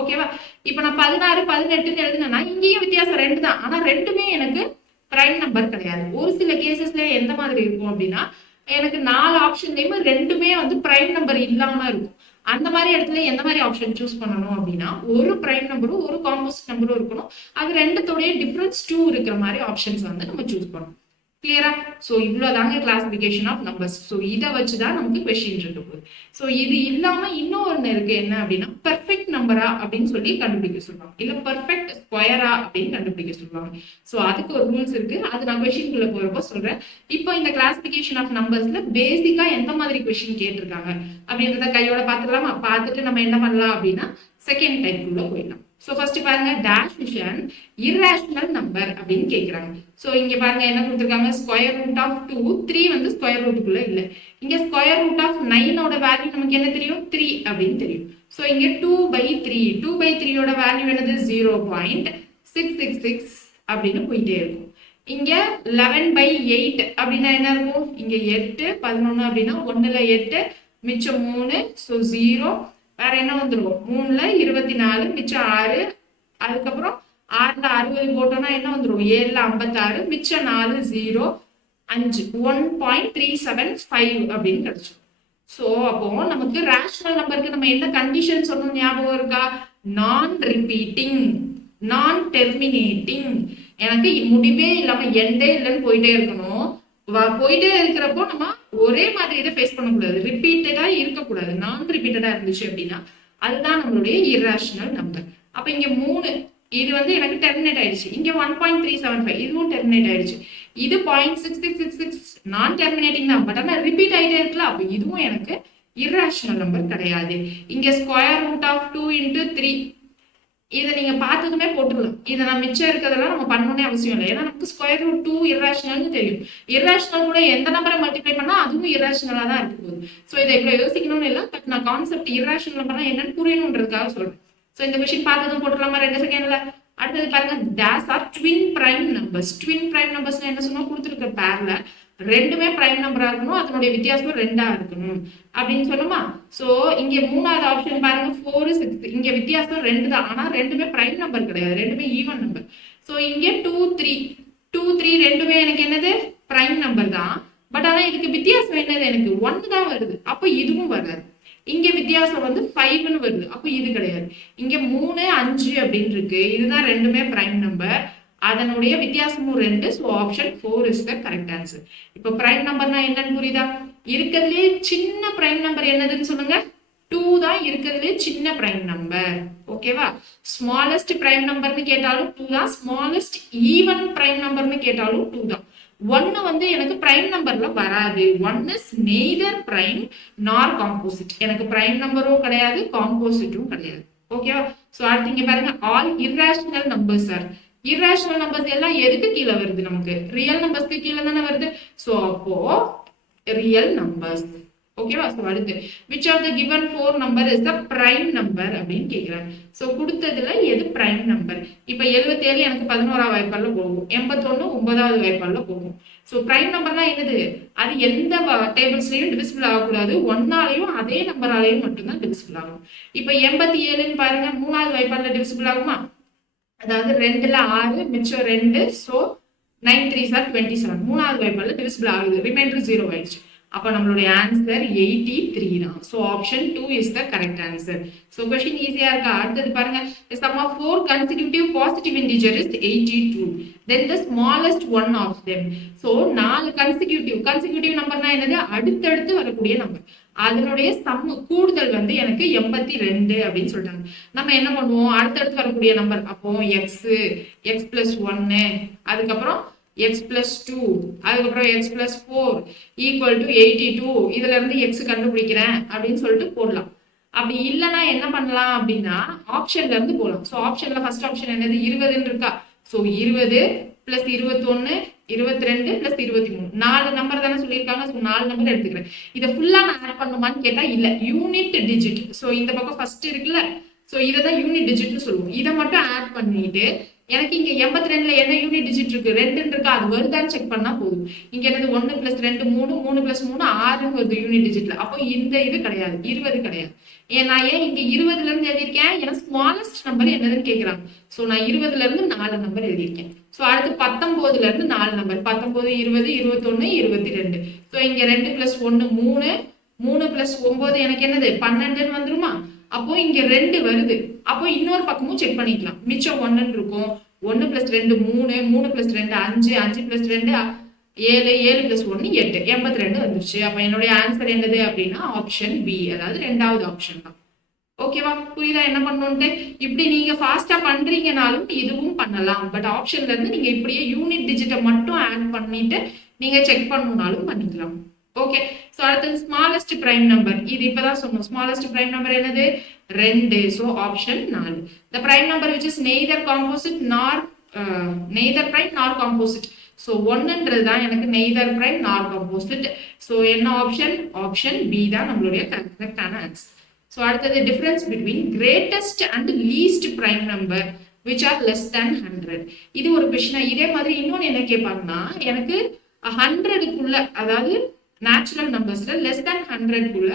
ஓகேவா? இப்ப நான் 16 18ன்னு எழுதுனா இங்கேயும் வித்தியாசம் 2 தான், ஆனா ரெண்டுமே எனக்கு பிரைம் நம்பர் கிடையாது. ஒரு சில கேசஸ்ல எந்த மாதிரி இருக்கும் அப்படின்னா, எனக்கு 4 ஆப்ஷன்லயுமே ரெண்டுமே வந்து பிரைம் நம்பர் இல்லாம இருக்கும். அந்த மாதிரி இடத்துல எந்த மாதிரி ஆப்ஷன் சூஸ் பண்ணணும் அப்படின்னா, ஒரு பிரைம் நம்பரும் ஒரு காம்போசிட் நம்பரும் இருக்கணும், அது ரெண்டுத்தோடைய டிஃபரன்ஸ் 2 இருக்கிற மாதிரி ஆப்ஷன்ஸ் வந்து நம்ம சூஸ் பண்ணணும். கிளியரா? சோ இவ்வளவுதாங்க கிளாசிபிகேஷன் ஆஃப் நம்பர்ஸ். சோ இதை வச்சுதான் நமக்கு கொஸ்டின் இருக்க போகுது. சோ இது இல்லாம இன்னொன்னு இருக்கு, என்ன அப்படின்னா பெர்ஃபெக்ட் நம்பரா அப்படின்னு சொல்லி கண்டுபிடிக்க சொல்லுவாங்க, இல்ல பெர்ஃபெக்ட் ஸ்கொயரா அப்படின்னு கண்டுபிடிக்க சொல்லுவாங்க. சோ அதுக்கு ஒரு ரூல்ஸ் இருக்கு, அது நான் கொஸ்டின்குள்ள போறப்போ சொல்றேன். இப்போ இந்த கிளாசிபிகேஷன் ஆஃப் நம்பர்ஸ்ல பேசிக்கா எந்த மாதிரி கொஸ்டின் கேட்டிருக்காங்க அப்படின்றத கையோட பாத்துக்கலாமா? பார்த்துட்டு நம்ம என்ன பண்ணலாம் அப்படின்னா செகண்ட் டைப் குள்ள போயிடலாம். சோ ஃபர்ஸ்ட் பாருங்க, டேஷ் விஷன் இர்ரேஷனல் நம்பர் அப்படின்னு கேக்குறாங்க. சோ இங்க பாருங்க என்ன கொடுத்திருக்காங்க, ஸ்கொயர் ரூட் ஆஃப் 2, 3 வந்து ஸ்கொயர் ரூட்டுக்குள்ள இல்ல. இங்க ஸ்கொயர் ரூட் ஆஃப் 9ஓட வேல்யூ நமக்கு என்ன தெரியும்? 3 அப்படின்னு தெரியும். சோ இங்க 2/3 ஓட வேல்யூ என்னது? 0.666 அப்படின்னு போயிட்டே இருக்கும். இங்க 11/8 அப்படின்னா என்ன இருக்கும்? இங்க 8 11 அப்படின்னா 1ல 8 மிச்சம் 3, சோ 0. வேற என்ன வந்துடும்? 3ல 24 மிச்சம் 6, அதுக்கப்புறம் 6ல 60 போட்டோம்னா என்ன வந்துடும்? 7ல 56 மிச்சம் 4 0 5 1.375 அப்படின்னு கிடைச்சிடும். சோ அப்போ நமக்கு ரேஷனல் நம்பருக்கு நம்ம என்ன கண்டிஷன் சொன்னோம் ஞாபகம் இருக்கா? நான் ரிப்பீட்டிங், நான் டெர்மினேட்டிங், எனக்கு முடிவே இல்லாம எண்டே இல்லைன்னு போயிட்டே இருக்கணும். போயிட்டே இருக்கிறப்போ நம்ம ஒரே மாதிரி இதை ஃபேஸ் பண்ணக்கூடாது, ரிப்பீட்டடா இருக்கக்கூடாது. நான் ரிப்பீட்டடா இருந்துச்சு அப்படின்னா அதுதான் நம்மளுடைய இர்ரேஷனல் நம்பர். அப்ப இங்க 3 இது வந்து எனக்கு டெர்மினேட் ஆயிடுச்சு. இங்க 1.375 இதுவும் டெர்மினேட் ஆயிடுச்சு. இது 0.6666 நான் டெர்மினேட்டிங் தான், பட் ஆனா ரிப்பீட் ஆயிட்டே இருக்குல்ல, அப்ப இதுவும் எனக்கு இர்ரேஷனல் நம்பர் கிடையாது. இங்க ஸ்கொயர் ரூட் ஆஃப் 2 × 3 இதை நீங்க பார்த்ததுமே போட்டுக்கலாம். இதை நான் மிச்சம் இருக்கிறதெல்லாம் நம்ம பண்ணணும்னே அவசியம் இல்லை, ஏன்னா நமக்கு ஸ்கொயர் ரூட் 2 இர்ரேஷனல்னு தெரியும். இர்ரேஷனல் கூட எந்த நம்பரை மல்டிப்ளை பண்ணா அதுவும் இர்ரேஷனலா தான் இருக்க போகுது. ஸோ இதை இவ்வளவு யோசிக்கணும்னு இல்லை, பட் நான் கான்செப்ட் இர்ரேஷனல் நம்பர்னா என்னன்னு புரியணுன்றதுக்காக சொல்றேன். ஸோ இந்த கொஸ்டின் பார்த்ததும் போட்டுடலாமா 2 செகண்ட்ல? அடுத்தது பாருங்க, these are twin prime numbers. Twin prime numbers என்ன சொன்னா, கொடுத்துருக்க பேர்ல ரெண்டுமே பிரைம் நம்பரா இருக்கணும், அதனுடைய வித்தியாசம் 2ஆ இருக்கணும் அப்படின்னு சொல்லுமா? சோ இங்க 3வது ஆப்ஷன் பாருங்க, 4 6, இங்க வித்தியாசம் 2 தான், ஆனா ரெண்டுமே பிரைம் நம்பர் கிடையாது, ரெண்டுமே ஈவன் நம்பர். சோ இங்க 2 3 ரெண்டுமே எனக்கு என்னது? பிரைம் நம்பர் தான், பட் ஆனா இதுக்கு வித்தியாசம் என்னது, எனக்கு 1 தான் வருது, அப்ப இதுவும் வராது. இங்க வித்தியாசம் வந்து 5ன்னு வருது, அப்ப இது கிடையாது. இங்க 3 5 அப்படின்னு இருக்கு, இதுதான் ரெண்டுமே பிரைம் நம்பர், அதனுடைய வித்தியாசமும் 2. So option 4 is the correct answer. இப்போ பிரைம் நம்பர்னா என்னன்னு புரியுதா? இருக்கிறதுலே சின்ன பிரைம் நம்பர் என்னதுன்னு சொல்லுங்க. 2 தான் இருக்கிறதுலே சின்ன பிரைம் நம்பர். ஓகேவா? ஸ்மாலஸ்ட் பிரைம் நம்பர்னு கேட்டாலும் 2 தான், ஸ்மாலஸ்ட் ஈவன் பிரைம் நம்பர்னு கேட்டாலும் 2 தான். 1 வந்து எனக்கு பிரைம் நம்பர்ல வராது. 1 is neither prime nor composite. எனக்கு பிரைம் நம்பரும் கிடையாது, காம்போசிட்டும் கிடையாது. ஓகேவா? ஸோ அடுத்து இங்க பாருங்க, all irrational numbers are. Irrational numbers எல்லாம் எதுக்கு கீழே வருது? நமக்கு ரியல் நம்பர்ஸ்க்கு கீழே தானே வருது. ஸோ அப்போ ரியல் நம்பர்ஸ். ஓகேவா? ஸோ அடுத்து which of the given 4 number is the prime number அப்படின்னு கேட்குறாங்க. ஸோ கொடுத்ததுல எது பிரைம் நம்பர்? இப்போ 77 எனக்கு 11ஆவது வாய்ப்பால்ல போகும், 81 9வது வாய்ப்பால்ல போகும். ஸோ பிரைம் நம்பர்னா என்னது? அது எந்த டேபிள்ஸ்லையும் டிவிசிபிள் ஆகக்கூடாது, 1ஆலையும் அதே நம்பராலையும் மட்டும்தான் டிவிசிபிள் ஆகும். இப்போ 87ன்னு பாருங்க, 3வது வாய்ப்பால்ல டிவிசிபிள் ஆகுமா? அதாவது 2ல 6 மிச்சம் 2, ஸோ 9 3s are 27. 3வது வாய்ப்பால்ல டிவிசிபிள் ஆகுது, ரிமைண்டர் 0 ஆயிடுச்சு. அப்ப நம்மளுடைய ஆன்சர் 83 தான். So option 2 is the correct answer. So question ஈஸியா இருக்கா? அடுத்தது பாருங்க, the sum of 4 consecutive positive integer is 82. Then the smallest one of them. So 4 consecutive நம்பர்னா என்னது? அடுத்தடுத்து வரக்கூடிய நம்பர், அதனுடைய சம் கூடுதல் வந்து எனக்கு 82 அப்படின்னு சொல்லிட்டாங்க. நம்ம என்ன பண்ணுவோம்? அடுத்தடுத்து வரக்கூடிய நம்பர், அப்போ x plus 1, அதுக்கப்புறம் x plus 2, அதுக்கப்புறம் x plus 4 equal to 82. இதுல இருந்து x கண்டுபிடிக்கிறேன் அப்படின்னு சொல்லிட்டு போடலாம். அப்படி இல்லைன்னா என்ன பண்ணலாம் அப்படின்னா ஆப்ஷன்ல இருந்து போகலாம். ஸோ ஆப்ஷன்ல ஃபர்ஸ்ட் ஆப்ஷன் என்னது? 20ன்னு இருக்கா. ஸோ 20 பிளஸ் 21 22 பிளஸ் 23, 4 நம்பர் தானே சொல்லியிருக்காங்க. ஸோ 4 நம்பர் எடுத்துக்கிறேன். இதை ஃபுல்லா நான் ஆட் பண்ணுமான்னு கேட்டா இல்ல, யூனிட் டிஜிட். ஸோ இந்த பக்கம் ஃபர்ஸ்ட் இருக்குல்ல, ஸோ இதை தான் யூனிட் டிஜிட்னு சொல்லுவோம். இதை மட்டும் ஆட் பண்ணிட்டு எனக்கு இங்க 82ல என்ன யூனிட் டிஜிட் இருக்கு? 2 இருக்கா, அது வருதான்னு செக் பண்ணா போதும். இங்க என்னது? 1 பிளஸ் 2 3, 3 பிளஸ் 3 6ன்னு வருது யூனிட் டிஜிட்ல. அப்போ இந்த இது கிடையாது, 20 கிடையாது. நான் ஏன் இங்க 20ல இருந்து எழுதியிருக்கேன்? ஏன்னா ஸ்மாலஸ்ட் நம்பர் என்னதுன்னு கேட்கறாங்க. ஸோ நான் 20ல இருந்து 4 நம்பர் எழுதியிருக்கேன். ஸோ அடுத்து 19ல இருந்து 4 நம்பர், 19 20 21 22. ஸோ இங்க 2 பிளஸ் 1 3, 3 பிளஸ் 9 எனக்கு என்னது? 12ன்னு வந்துருமா? அப்போ இங்க 2 வருது. அப்போ இன்னொரு பக்கமும் செக் பண்ணிக்கலாம். மிச்சம் 1ன்னு இருக்கும். 1 பிளஸ் 2 3, 3 பிளஸ் 2 5, 5 பிளஸ் 2 7, 7 பிளஸ் 1 8, 82 வந்துருச்சு. அப்ப என்னுடைய ஆன்சர் என்னது அப்படின்னா ஆப்ஷன் பி, அதாவது 2வது ஆப்ஷன் தான். ஓகேவா? புரியுதா என்ன பண்ணணும்ட்டு? இப்படி நீங்க ஃபாஸ்டா பண்றீங்கனாலும் இதுவும் பண்ணலாம். பட் ஆப்ஷன்ல இருந்து நீங்க இப்படியே யூனிட் டிஜிட்டை மட்டும் ஆட் பண்ணிட்டு நீங்க செக் பண்ணணும்னாலும் பண்ணிக்கலாம். ஓகே. ஸோ அடுத்தது ஸ்மாலஸ்ட் பிரைம் நம்பர். இது இப்பதான் சொன்னோம். ஸ்மாலஸ்ட் பிரைம் நம்பர் என்னது? 2. So option 4. The prime number which is neither composite nor neither prime nor composite. So 1ன்றது தான் எனக்கு neither prime nor composite. So என்ன ஆப்ஷன்? ஆப்ஷன் பி தான் நம்மளுடைய கரெக்டான ஆன்சர். ஸோ அடுத்தது difference between greatest and least prime number which are less than 100. இது ஒரு கொஸ்டினா. இதே மாதிரி இன்னொன்று என்ன கேட்பாங்கன்னா, எனக்கு 100க்குள்ள, அதாவது நேச்சுரல் நம்பர்ஸ்ல லெஸ் தேன் 100க்குள்ள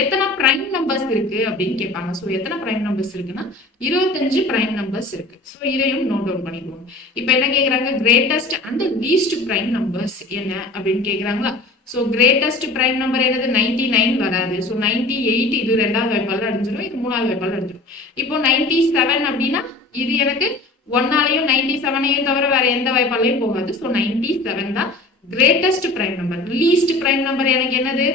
எத்தனை பிரைம் நம்பர்ஸ் இருக்கு அப்படின்னு கேட்பாங்க. ஸோ எத்தனை பிரைம் நம்பர்ஸ் இருக்குன்னா 25 பிரைம் நம்பர்ஸ் இருக்கு. ஸோ இதையும் நோட் டவுன் பண்ணிடுவோம். இப்போ என்ன கேட்குறாங்க? Greatest and least prime numbers என்ன அப்படின்னு கேட்குறாங்களா? ஸோ கிரேட்டஸ்ட் பிரைம் நம்பர் என்னது? 99 வராது. ஸோ 98 இது 2வது வாய்ப்பால் அடைஞ்சிடும், இது 3வது வாய்ப்பால் அடைஞ்சிடும். இப்போ 97 அப்படின்னா இது எனக்கு 1ஆலையும் 97ஐயும் தவிர வேற எந்த வாய்ப்பாலையும் போகாது. ஸோ 97 தான் greatest prime number. Least prime number எனக்கு என்னது?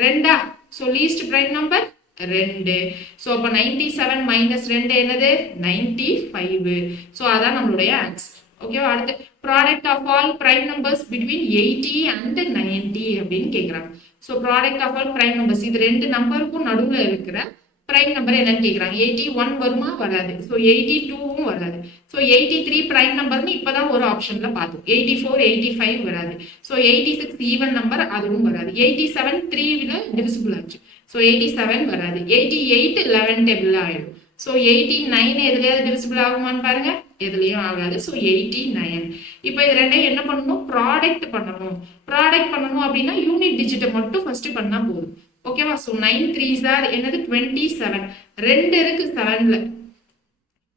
2. So least prime number 2. So அப்போ 97 மைனஸ் 2 என்னது? 95. ஸோ அதான் நம்மளுடைய ஆன்சர். ஓகேவா? அடுத்து product of all prime numbers between 80 and 90 அப்படின்னு கேட்குறாங்க. So product of all prime numbers, இது 2 நம்பருக்கும் நடுவில் இருக்கிற பிரைம் நம்பர் என்னன்னு கேட்குறாங்க. 81 வருமா? வராது. ஸோ 82வும் வராது. ஸோ 83 பிரைம் நம்பர்னு இப்போதான் ஒரு ஆப்ஷன்ல பார்த்தோம். 84 85 வராது. ஸோ 86 ஈவன் நம்பர், அதுவும் வராது. 87 3ல டிவிசிபிள் ஆச்சு. ஸோ 87 வராது. 88 11 டேபிள் ஆயிடும். ஸோ 89 எதுலையாவது டிவிசிபிள் ஆகுமான்னு பாருங்க, எதுலையும் ஆகாது. ஸோ 89. இப்போ இது ரெண்டையும் என்ன பண்ணணும்? ப்ராடக்ட் பண்ணணும். ப்ராடக்ட் பண்ணணும் அப்படின்னா யூனிட் டிஜிட்டை மட்டும் ஃபர்ஸ்ட் பண்ணா போதும். ஓகேவா? ஸோ 9 3s are என்னது? 27. 2 இருக்கு 7ல.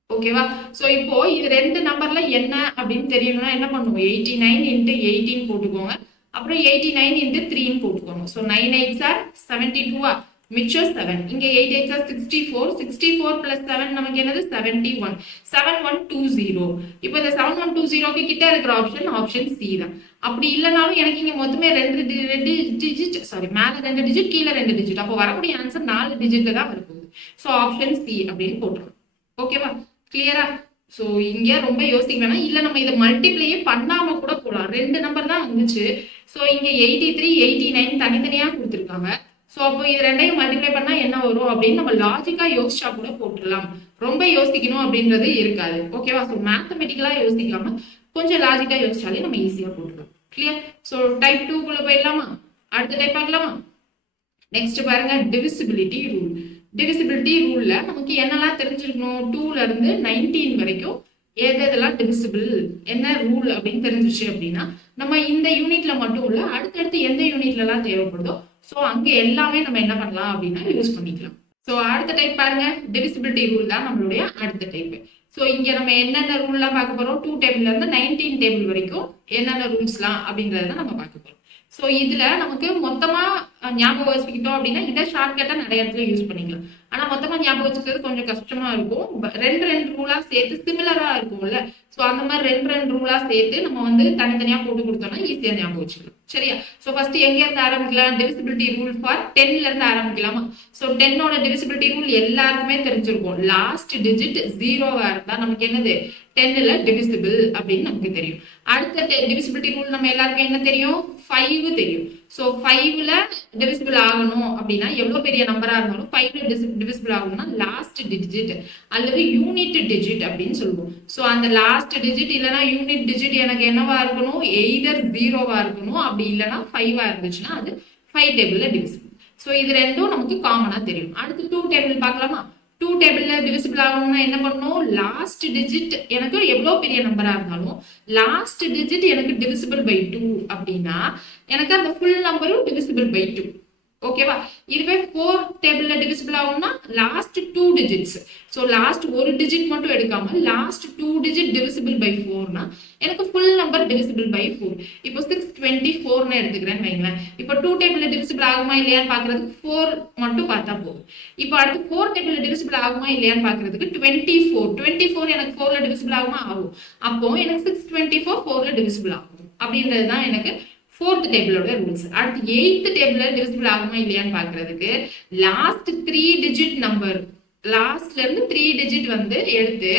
ஓகேவா? ஸோ இப்போ இது 2 நம்பர்ல என்ன அப்படின்னு தெரியணும்னா என்ன பண்ணுவோம்? 89 × 18 போட்டுக்கோங்க. அப்புறம் 89 into 3 போட்டுக்கணும். ஸோ 9 8s are 72 மிச்சம் 7. இங்க 8 8s are 64. 64 plus 7 நமக்கு என்னது 71. 7120. இப்போ இந்த 7120க்கு கிட்ட இருக்கிற ஆப்ஷன் சி தான். அப்படி இல்லைனாலும் எனக்கு இங்க மொத்தமே ரெண்டு டிஜிட் மேல 2 டிஜிட் கீழே 2 டிஜிட். அப்போ வரக்கூடிய ஆன்சர் 4 டிஜிட்ல தான் வரப்போகுது. ஸோ ஆப்ஷன் சி அப்படின்னு போட்டுருவோம். ஓகேவா? கிளியரா? ஸோ இங்க ரொம்ப யோசிக்க வேணாம். இல்ல நம்ம இதை மல்டிப்ளையே பண்ணாம கூட போகலாம். 2 நம்பர் தான் வந்துச்சு. ஸோ இங்க 83 89 தனித்தனியா கொடுத்துருக்காங்க. ஸோ அப்போ இது ரெண்டையும் மல்டிப்ளை பண்ணா என்ன வரும் அப்படின்னு நம்ம லாஜிக்கா யோசிச்சா கூட போட்டுடலாம். ரொம்ப யோசிக்கணும் அப்படின்றது இருக்காது. ஓகேவா? ஸோ மேத்தமெட்டிக்கலா யோசிக்காம கொஞ்சம் லாஜிக்கா யோசிச்சாலே நம்ம ஈஸியா போட்டுக்கலாம். கிளியர்? ஸோ டைப் 2 குள்ள போயிடலாமா? அடுத்த டைப் பார்க்கலாமா? நெக்ஸ்ட் பாருங்க, டிவிசிபிலிட்டி ரூல். டிவிசிபிலிட்டி ரூல்ல நமக்கு என்னெல்லாம் தெரிஞ்சிருக்கணும்? 2ல இருந்து 19 வரைக்கும் எதெல்லாம் டிவிசிபிள், என்ன ரூல் அப்படின்னு தெரிஞ்சிச்சு அப்படின்னா நம்ம இந்த யூனிட்ல மட்டும் இல்ல அடுத்தடுத்து எந்த யூனிட்ல எல்லாம் தேவைப்படுதோ ஸோ அங்க எல்லாமே நம்ம என்ன பண்ணலாம் அப்படின்னா யூஸ் பண்ணிக்கலாம். ஸோ அடுத்த டைப் பாருங்க, டிவிசிபிலிட்டி ரூல் தான் நம்மளுடைய அடுத்த டைப். ஸோ இங்க நம்ம என்னென்ன ரூல்லாம் பார்க்க போறோம்? 2 டேபிள்ல இருந்து 19 டேபிள் வரைக்கும் என்னென்ன ரூல்ஸ்லாம் அப்படின்றத நம்ம பார்க்க போறோம். ஸோ இதுல நமக்கு மொத்தமா ஞாபகம் வச்சுக்கிட்டோம் அப்படின்னா இதை ஷார்ட்கட்டா நிறைய இடத்துல யூஸ் பண்ணிக்கலாம். ஆனா மொத்தமா ஞாபகம் வச்சுக்கிறது கொஞ்சம் கஷ்டமா இருக்கும். ரெண்டு ரூலா சேர்த்து சிமிலரா இருக்கும்ல, ஸோ அந்த மாதிரி ரெண்டு ரூலா சேர்த்து நம்ம வந்து தனித்தனியா போட்டு கொடுத்தோம்னா ஈஸியா ஞாபகம் வச்சுக்கலாம். சரியா? ஸோ ஃபர்ஸ்ட் எங்க இருந்து ஆரம்பிக்கலாம்? டிவிசிபிலிட்டி ரூல் ஃபார் 10ல இருந்து ஆரம்பிக்கலாமா? ஸோ 10ஓட டிவிசிபிலிட்டி ரூல் எல்லாருக்குமே தெரிஞ்சிருக்கும். லாஸ்ட் டிஜிட் 0வா இருந்தா நமக்கு என்னது 10ல டிவிசிபிள் அப்படின்னு நமக்கு தெரியும். அடுத்த டிவிசிபிலிட்டி ரூல் நம்ம எல்லாருக்கும் என்ன தெரியும்? 5 தெரியும். ஸோ 5ல டிவிசிபிள் ஆகணும் அப்படின்னா எவ்வளவு பெரிய நம்பரா இருந்தாலும் 5ல டிவிசிபிள் ஆகணும்னா லாஸ்ட் டிஜிட் அல்லது யூனிட் டிஜிட் அப்படின்னு சொல்லுவோம். ஸோ அந்த லாஸ்ட் டிஜிட் இல்லைன்னா யூனிட் டிஜிட் எனக்கு என்னவா இருக்கணும்? எய்தர் 0வா இருக்கணும், அப்படி இல்லைன்னா 5வா இருந்துச்சுன்னா அது 5 டேபிள்ல டிவிசிபிள். ஸோ இது ரெண்டும் நமக்கு காமனா தெரியும். அடுத்து 2 டேபிள் பார்க்கலாமா? 2 டேபிள்ல டிவிசிபிள் ஆகணும்னா என்ன பண்ணணும்? லாஸ்ட் டிஜிட் எனக்கு எவ்வளவு பெரிய நம்பரா இருந்தாலும் லாஸ்ட் டிஜிட் எனக்கு டிவிசிபிள் பை 2 அப்படின்னா எனக்கு அந்த ஃபுல் நம்பரும் டிவிசிபிள் பை 2. ஓகேவா? இதுவே 4 டேபிள்ல டிவிசிபிள் ஆகும்னா லாஸ்ட் 2 டிஜிட்ஸ். ஸோ லாஸ்ட் ஒரு டிஜிட் மட்டும் எடுக்காம லாஸ்ட் 2 டிஜிட் டிவிசிபிள் பை 4னா எனக்கு ஃபுல் நம்பர் டிவிசிபிள் பை 4. இப்போ 624ன்னு எடுத்துக்கிறேன்னு வைங்களேன். இப்போ 2 டேபிள்ல டிவிசிபிள் ஆகுமா இல்லையான்னு பாக்குறதுக்கு 4 மட்டும் பார்த்தா போதும். இப்போ அடுத்து 4 டேபிள்ல டிவிசிபிள் ஆகுமா இல்லையான்னு பாக்குறதுக்கு 24 எனக்கு 4ல டிவிசிபிள் ஆகுமா? ஆகும். அப்போ எனக்கு 624 4ல டிவிசிபிள் ஆகும். அப்படின்றது தான் எனக்கு 4th டேபிளோட ரூல்ஸ். அடுத்து 8th டேபிள்ல டிவிசிபிள் ஆகுமா இல்லையான்னு பாக்குறதுக்கு லாஸ்ட் 3 டிஜிட் நம்பர், லாஸ்ட்ல இருந்து 3 டிஜிட் வந்து எடுத்து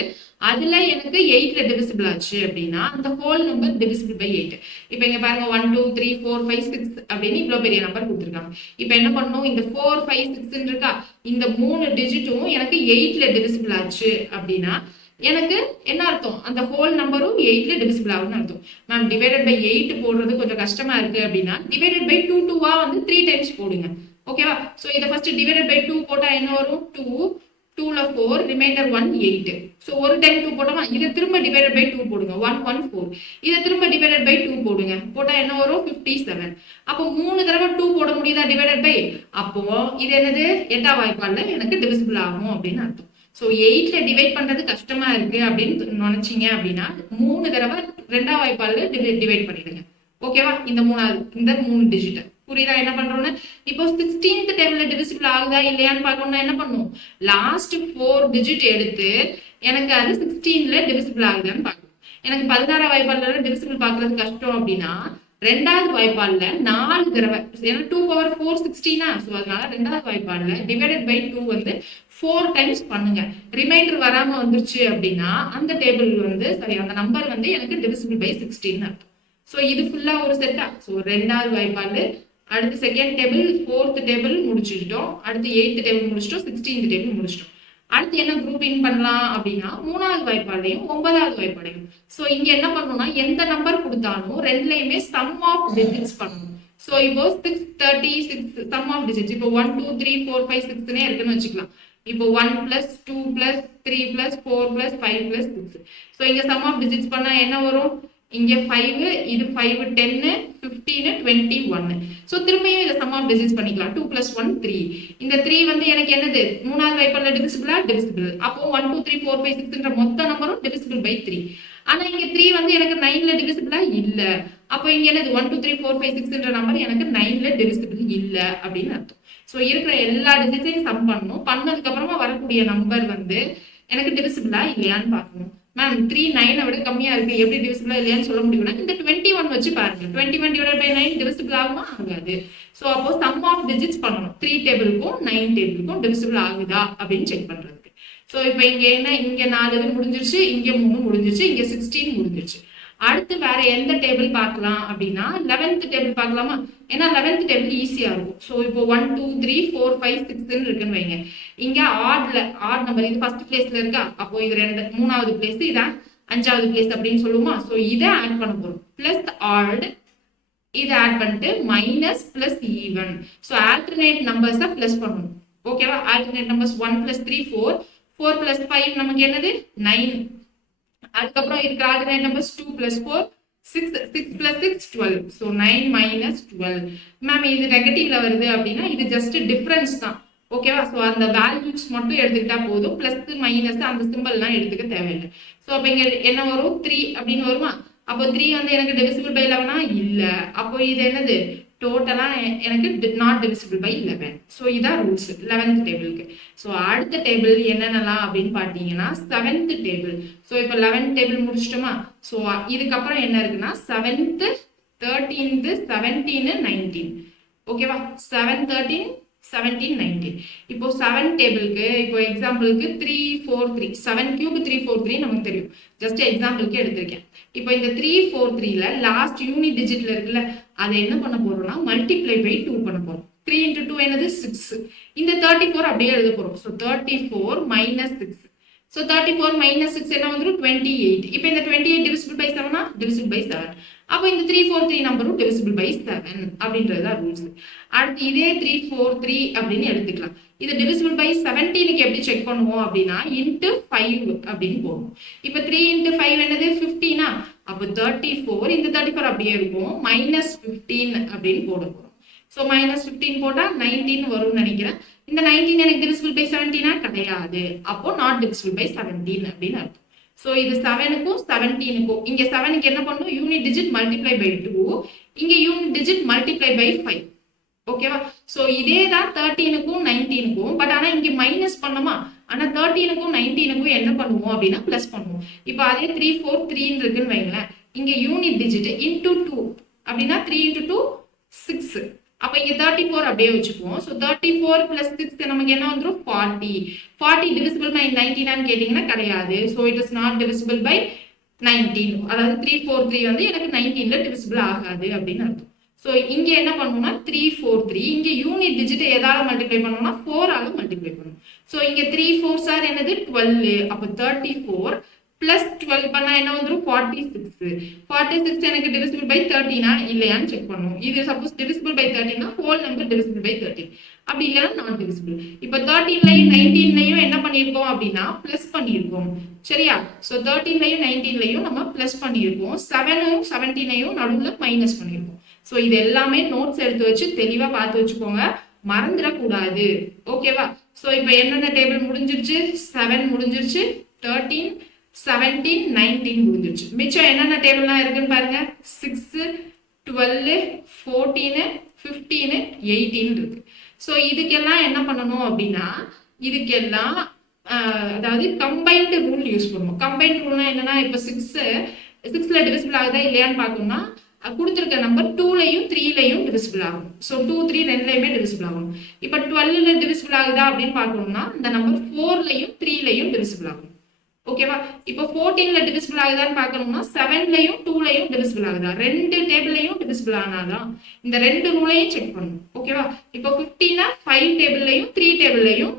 அதுல எனக்கு 8ல டிவிசிபிள் ஆச்சு அப்படின்னா அந்த ஹோல் நம்பர் டிவிசிபிள் பை 8. இப்போ இங்க பாருங்க 1 2 3 4 5 6 அப்படின்னு இவ்வளவு பெரிய நம்பர் கொடுத்துருக்காங்க. இப்போ என்ன பண்ணணும்? இந்த 4 5 6 இருக்கா, இந்த 3 டிஜிட்டும் எனக்கு 8ல டிவிசிபிள் ஆச்சு அப்படின்னா எனக்கு என்ன அர்த்தம்? அந்த ஹோல் நம்பரும் 8ல டிவிசிபிள் ஆகும்னு அர்த்தம். மேம் டிவைடட் பை 8 போடுறது கொஞ்சம் கஷ்டமா இருக்கு அப்படின்னா டிவைடட் பை 2 2வா வந்து 3 டைம்ஸ் போடுங்க. ஓகேவா? சோ இத ஃபர்ஸ்ட் டிவைடட் பை 2 போட்டா என்ன வரும்? 2 2ல 4 ரிமைண்டர் 1 8. சோ ஒரு டைம் 2 போட்டோமா, இத திரும்ப டிவைடட் பை 2 போடுங்க 1 1 4. இத திரும்ப டிவைடட் பை 2 போடுங்க, போட்டா என்ன வரும்? 57. அப்போ 3 தடவை 2 போட முடியுதா டிவைடட் பை? அப்போ இது என்னது? 8ஆம் வாய்ப்பாடுல எனக்கு டிவிசிபிள் ஆகும் அப்படின்னு அர்த்தம். ஸோ 8ல டிவைட் பண்றது கஷ்டமா இருக்கு அப்படின்னு நினைச்சீங்க அப்படின்னா 3 தடவை 2ஆம் வாய்ப்பாடுல டிவைட் பண்ணிடுங்க. ஓகேவா? இந்த 3 டிஜிட் புரியுதா என்ன பண்றோம்னு? இப்போ 16th டேபிள்ல டிவிசிபிள் ஆகுதா இல்லையான்னு பார்க்கணும்னா என்ன பண்ணும்? லாஸ்ட் 4 டிஜிட் எடுத்து எனக்கு அது 16ல டிவிசிபிள் ஆகுதான்னு பார்க்கணும். எனக்கு 16ஆம் வாய்ப்பாடுல டிவிசிபிள் பார்க்கறது கஷ்டம் அப்படின்னா 2வது வாய்ப்பாடுல 4 தடவை, ஏன்னா 2 power 4 16 ஸோ அதனால 2வது வாய்ப்பாடுல டிவைடட் பை 2 வந்து 4 டைம்ஸ் பண்ணுங்க. ரிமைண்டர் வராம வந்துருச்சு அப்படின்னா அந்த டேபிள் வந்து அந்த நம்பர் வந்து எனக்கு டிவிசிபிள் பை 16 அர்த்தம். ஸோ இது ஃபுல்லா ஒரு செட்டா. ஸோ 2வது வாய்ப்பாடு, அடுத்து 2nd டேபிள், 4th டேபிள் முடிச்சுட்டோம், அடுத்து 8th டேபிள் முடிச்சிட்டோம், 16th டேபிள் முடிச்சிட்டோம். அடுத்து என்ன குரூப் இன் பண்ணலாம் அப்படின்னா 3வது வாய்ப்பாடையும் 9வது வாய்ப்பாடையும். ஸோ இங்க என்ன பண்ணணும்னா எந்த நம்பர் கொடுத்தாலும் ரெண்டுலையுமே சம் ஆஃப் டிஜிட்ஸ் பண்ணணும். ஸோ இப்போ 636 சம் ஆஃப் டிஜிட்ஸ். இப்போ 1 2 3 4 5 6னே இருக்குன்னு வச்சுக்கலாம். இப்போ 1 plus 2 plus 3 plus 4 plus 5 plus 6. So இங்க சம் ஆஃப் டிஜிட்ஸ் பண்ணா என்ன வரும்? இங்க 5, இது 5 10 15 21. சோ திரும்பியும் இத சம் ஆஃப் டிஜிட்ஸ் பண்ணிக்கலாம். 2 plus 1 3. இந்த 3 வந்து எனக்கு என்னது? 3வது வாய்ப்பாடுல டிவிசிபிளா? டிவிசிபிள். அப்போ 1 2 3 4 5 6ன்ற மொத்த நம்பரும் டிவிசிபிள் பை 3. ஆனா இங்க 3 வந்து எனக்கு 9ல டிவிசிபிளா இல்ல. அப்போ இங்க என்னது 1 2 3 4 5 6ன்ற நம்பர் எனக்கு 9ல டிவிசிபிள் இல்ல அப்படின்னு அர்த்தம். ஸோ இருக்கிற எல்லா டிஜிட்ஸையும் சம் பண்ணணும். பண்ணதுக்கு அப்புறமா வரக்கூடிய நம்பர் வந்து எனக்கு டிவிசிபிளா இல்லையான்னு பார்க்கணும். மேம் 3 9 விட கம்மியா இருக்கு, எப்படி டிவிசிபிளா இல்லையான்னு சொல்ல முடியும்னா இந்த 21 வச்சு பாருங்க. 21 டிவைட் பை 9 டிவிசிபிள் ஆகுமா? ஆகாது. ஸோ அப்போ சம் ஆஃப் டிஜிட்ஸ் பண்ணணும். 3 டேபிளுக்கும் 9 டேபிளுக்கும் டிவிசிபிள் ஆகுதா அப்படின்னு செக் பண்றதுக்கு. ஸோ இப்போ இங்க என்ன, இங்க 4 முடிஞ்சிருச்சு, இங்க 3 முடிஞ்சிருச்சு, இங்க 16 முடிஞ்சிருச்சு. அடுத்து வேற எந்த டேபிள் பார்க்கலாம் அப்படின்னா 11th டேபிள் பார்க்கலாமா? ஏன்னா 11th டேபிள் ஈஸியா இருக்கும். ஸோ இப்போ 1 2 3 4 5 6 இருக்குன்னு வைங்க. இங்க ஆட் நம்பர் இது ஃபர்ஸ்ட் பிளேஸ்ல இருக்கா, அப்போ இது 3வது பிளேஸ், இதான் 5வது பிளேஸ் அப்படின்னு சொல்லுவோமா? ஸோ இதை ஆட் பண்ண போறோம். பிளஸ் ஆட், இதை ஆட் பண்ணிட்டு minus plus even. So alternate நம்பர்ஸை பிளஸ் பண்ணணும். ஓகேவா? ஆல்டர்னேட் நம்பர்ஸ் 1 plus 3 4, 4 plus 5 நமக்கு என்னது 9. அதுக்கப்புறம் இருக்கிற alternate numbers 2 plus 4 6, 6 plus 6 12. So 9 minus 12. Ma'am இது நெகட்டிவ்ல வருது அப்படின்னா இது ஜஸ்ட் டிஃபரன்ஸ் தான். ஓகேவா? ஸோ அந்த வேல்யூஸ் மட்டும் எடுத்துக்கிட்டா போதும். பிளஸ் மைனஸ் அந்த சிம்பிள்லாம் எடுத்துக்க தேவையில்லை. ஸோ அப்போ இங்க என்ன வரும்? 3 அப்படின்னு வருமா? அப்போ 3 வந்து எனக்கு டிவிசிபிள் பை 11ஆ இல்ல. அப்போ இது என்னது? டோட்டலா எனக்கு நாட் டிவிசிபிள் பை 11. ஸோ இதான் ரூல்ஸ் 11th டேபிளுக்கு. ஸோ அடுத்த டேபிள் என்னென்னலாம் அப்படின்னு பார்த்தீங்கன்னா 7th டேபிள். ஸோ இப்போ 11th டேபிள் முடிச்சிட்டோமா? ஸோ இதுக்கப்புறம் என்ன இருக்குன்னா 7th 13th 17 19. ஓகேவா? 7 13 17 19. இப்போ 7 டேபிளுக்கு இப்போ எக்ஸாம்பிளுக்கு 3 4 3 7 கியூப் 3 4 3 நமக்கு தெரியும். ஜஸ்ட் எக்ஸாம்பிளுக்கு எடுத்திருக்கேன். இப்போ இந்த 3 4 3ல லாஸ்ட் யூனிட் டிஜிட்ல இருக்குல்ல, அதை என்ன பண்ண போறோம்னா மல்டிப்ளை பை 2 பண்ண போறோம். 3 into 2 என்னது 6. இந்த 34 அப்படியே எழுத போறோம். So 34 minus 6. ஸோ 34 minus 6 என்ன வந்துடும்? 28. இப்போ இந்த 28 divisible by 7 divisible by 7. அப்போ இந்த 343 நம்பரும் divisible by 7 அப்படின்றது தான் ரூல்ஸ். அடுத்து இதே 343 அப்படின்னு எடுத்துக்கலாம். இது divisible by 17க்கு எப்படி செக் பண்ணுவோம் அப்படின்னா into 5 அப்படின்னு போடுவோம். இப்போ 3 into 5 என்னது 15. அப்போ 34, இந்த 34 அப்படியே இருக்கும், minus 15 அப்படின்னு போட போறோம். ஸோ மைனஸ் 15 போட்டால் 19 வரும்னு நினைக்கிறேன். இந்த 19 எனக்கு டிவிசிபிள் பை 17 கிடையாது. அப்போ நாட் டிவிசிபிள் பை 17 அப்படின்னு அர்த்தம். ஸோ இது 7க்கும் 17க்கும் இங்க 7க்கு என்ன பண்ணும்? யூனிட் டிஜிட் மல்டிப்ளை பை 2, இங்க யூனிட் டிஜிட் மல்டிப்ளை பை 5. ஓகேவா? ஸோ இதே தான் 13க்கும் 19க்கும். பட் ஆனால் இங்க மைனஸ் பண்ணோமா? ஆனால் 13க்கும் 19க்கும் என்ன பண்ணுவோம் அப்படின்னா பிளஸ் பண்ணுவோம். இப்போ அதே 3 4 3 இருக்குன்னு வைங்களேன். இங்க யூனிட் டிஜிட் இன்டூ 2 அப்படின்னா 3 into 2 6. அப்ப இங்க 34 அப்படியே வச்சுக்குவோம். சோ 34 plus 6 நமக்கு என்ன வந்துரும்? 40. 40 divisible by 19 ஆன்னு கேட்டீங்கன்னா கிடையாது. So it is not divisible by 19. அதாவது 343 வந்து எனக்கு 19ல divisible ஆகாது அப்படின்னு அர்த்தம். சோ இங்க என்ன பண்ணுவோம்னா 343, இங்க யூனிட் டிஜிட் எதால மல்டிப்ளை பண்ணுவோம்னா 4 ஆல மல்டிப்ளை பண்ணுவோம். சோ இங்க 3 4s are என்னது 12. அப்ப 34 plus 12 பண்ணா என்ன வந்துரும்? 46. 46 எனக்கு divisible by 13 இல்லையான்னு செக் பண்ணுவோம். இது suppose divisible by 13 whole number divisible by 13. அப்படி இல்லைன்னா not divisible. இப்போ 13லையும் 19லையும் என்ன பண்ணியிருக்கோம் அப்படின்னா பிளஸ் பண்ணியிருக்கோம். சரியா? ஸோ 13லையும் 19லையும் நம்ம பிளஸ் பண்ணியிருக்கோம். 7ம் 17லையும் நடுவில் மைனஸ் பண்ணியிருக்கோம். ஸோ இது எல்லாமே நோட்ஸ் எடுத்து வச்சு தெளிவாக பார்த்து வச்சுக்கோங்க, மறந்துடக்கூடாது. ஓகேவா? ஸோ இப்போ என்னென்ன டேபிள் முடிஞ்சிருச்சு? 7 முடிஞ்சிருச்சு, 13 17 19 முடிஞ்சிருச்சு. மிச்சம் என்னென்ன டேபிள்லாம் இருக்குன்னு பாருங்க. 6 12 14 15 18 இருக்கு. ஸோ இதுக்கெல்லாம் என்ன பண்ணணும் அப்படின்னா இதுக்கெல்லாம் அதாவது கம்பைன்டு ரூல் யூஸ் பண்ணுவோம். கம்பைன்டு ரூல்னா என்னன்னா இப்போ 6ல டிவிசிபிள் ஆகுதா இல்லையான்னு பார்க்கணும்னா கொடுத்துருக்க நம்பர் 2லையும் 3லையும் டிவிசிபிள் ஆகும். ஸோ 2 3 ரெண்டுலையுமே டிவிசிபிள் ஆகும். இப்போ 12ல டிவிசிபிள் ஆகுதா அப்படின்னு பார்க்கணும்னா இந்த நம்பர் 4லையும் 3லையும் டிவிசிபிள் ஆகும். ஓகேவா? இப்போ 14ல டிவிசிபிள் ஆகுதான்னு பார்க்கணும்னா 7லையும் 2லையும் டிவிசிபிள் ஆகுதா, ரெண்டு டேபிள்லையும் டிவிசிபிள் ஆனாதான் இந்த ரெண்டு ரூலையும் செக் பண்ணணும். ஓகேவா? இப்போ 15 5 டேபிள்லையும் 3 டேபிள்லையும்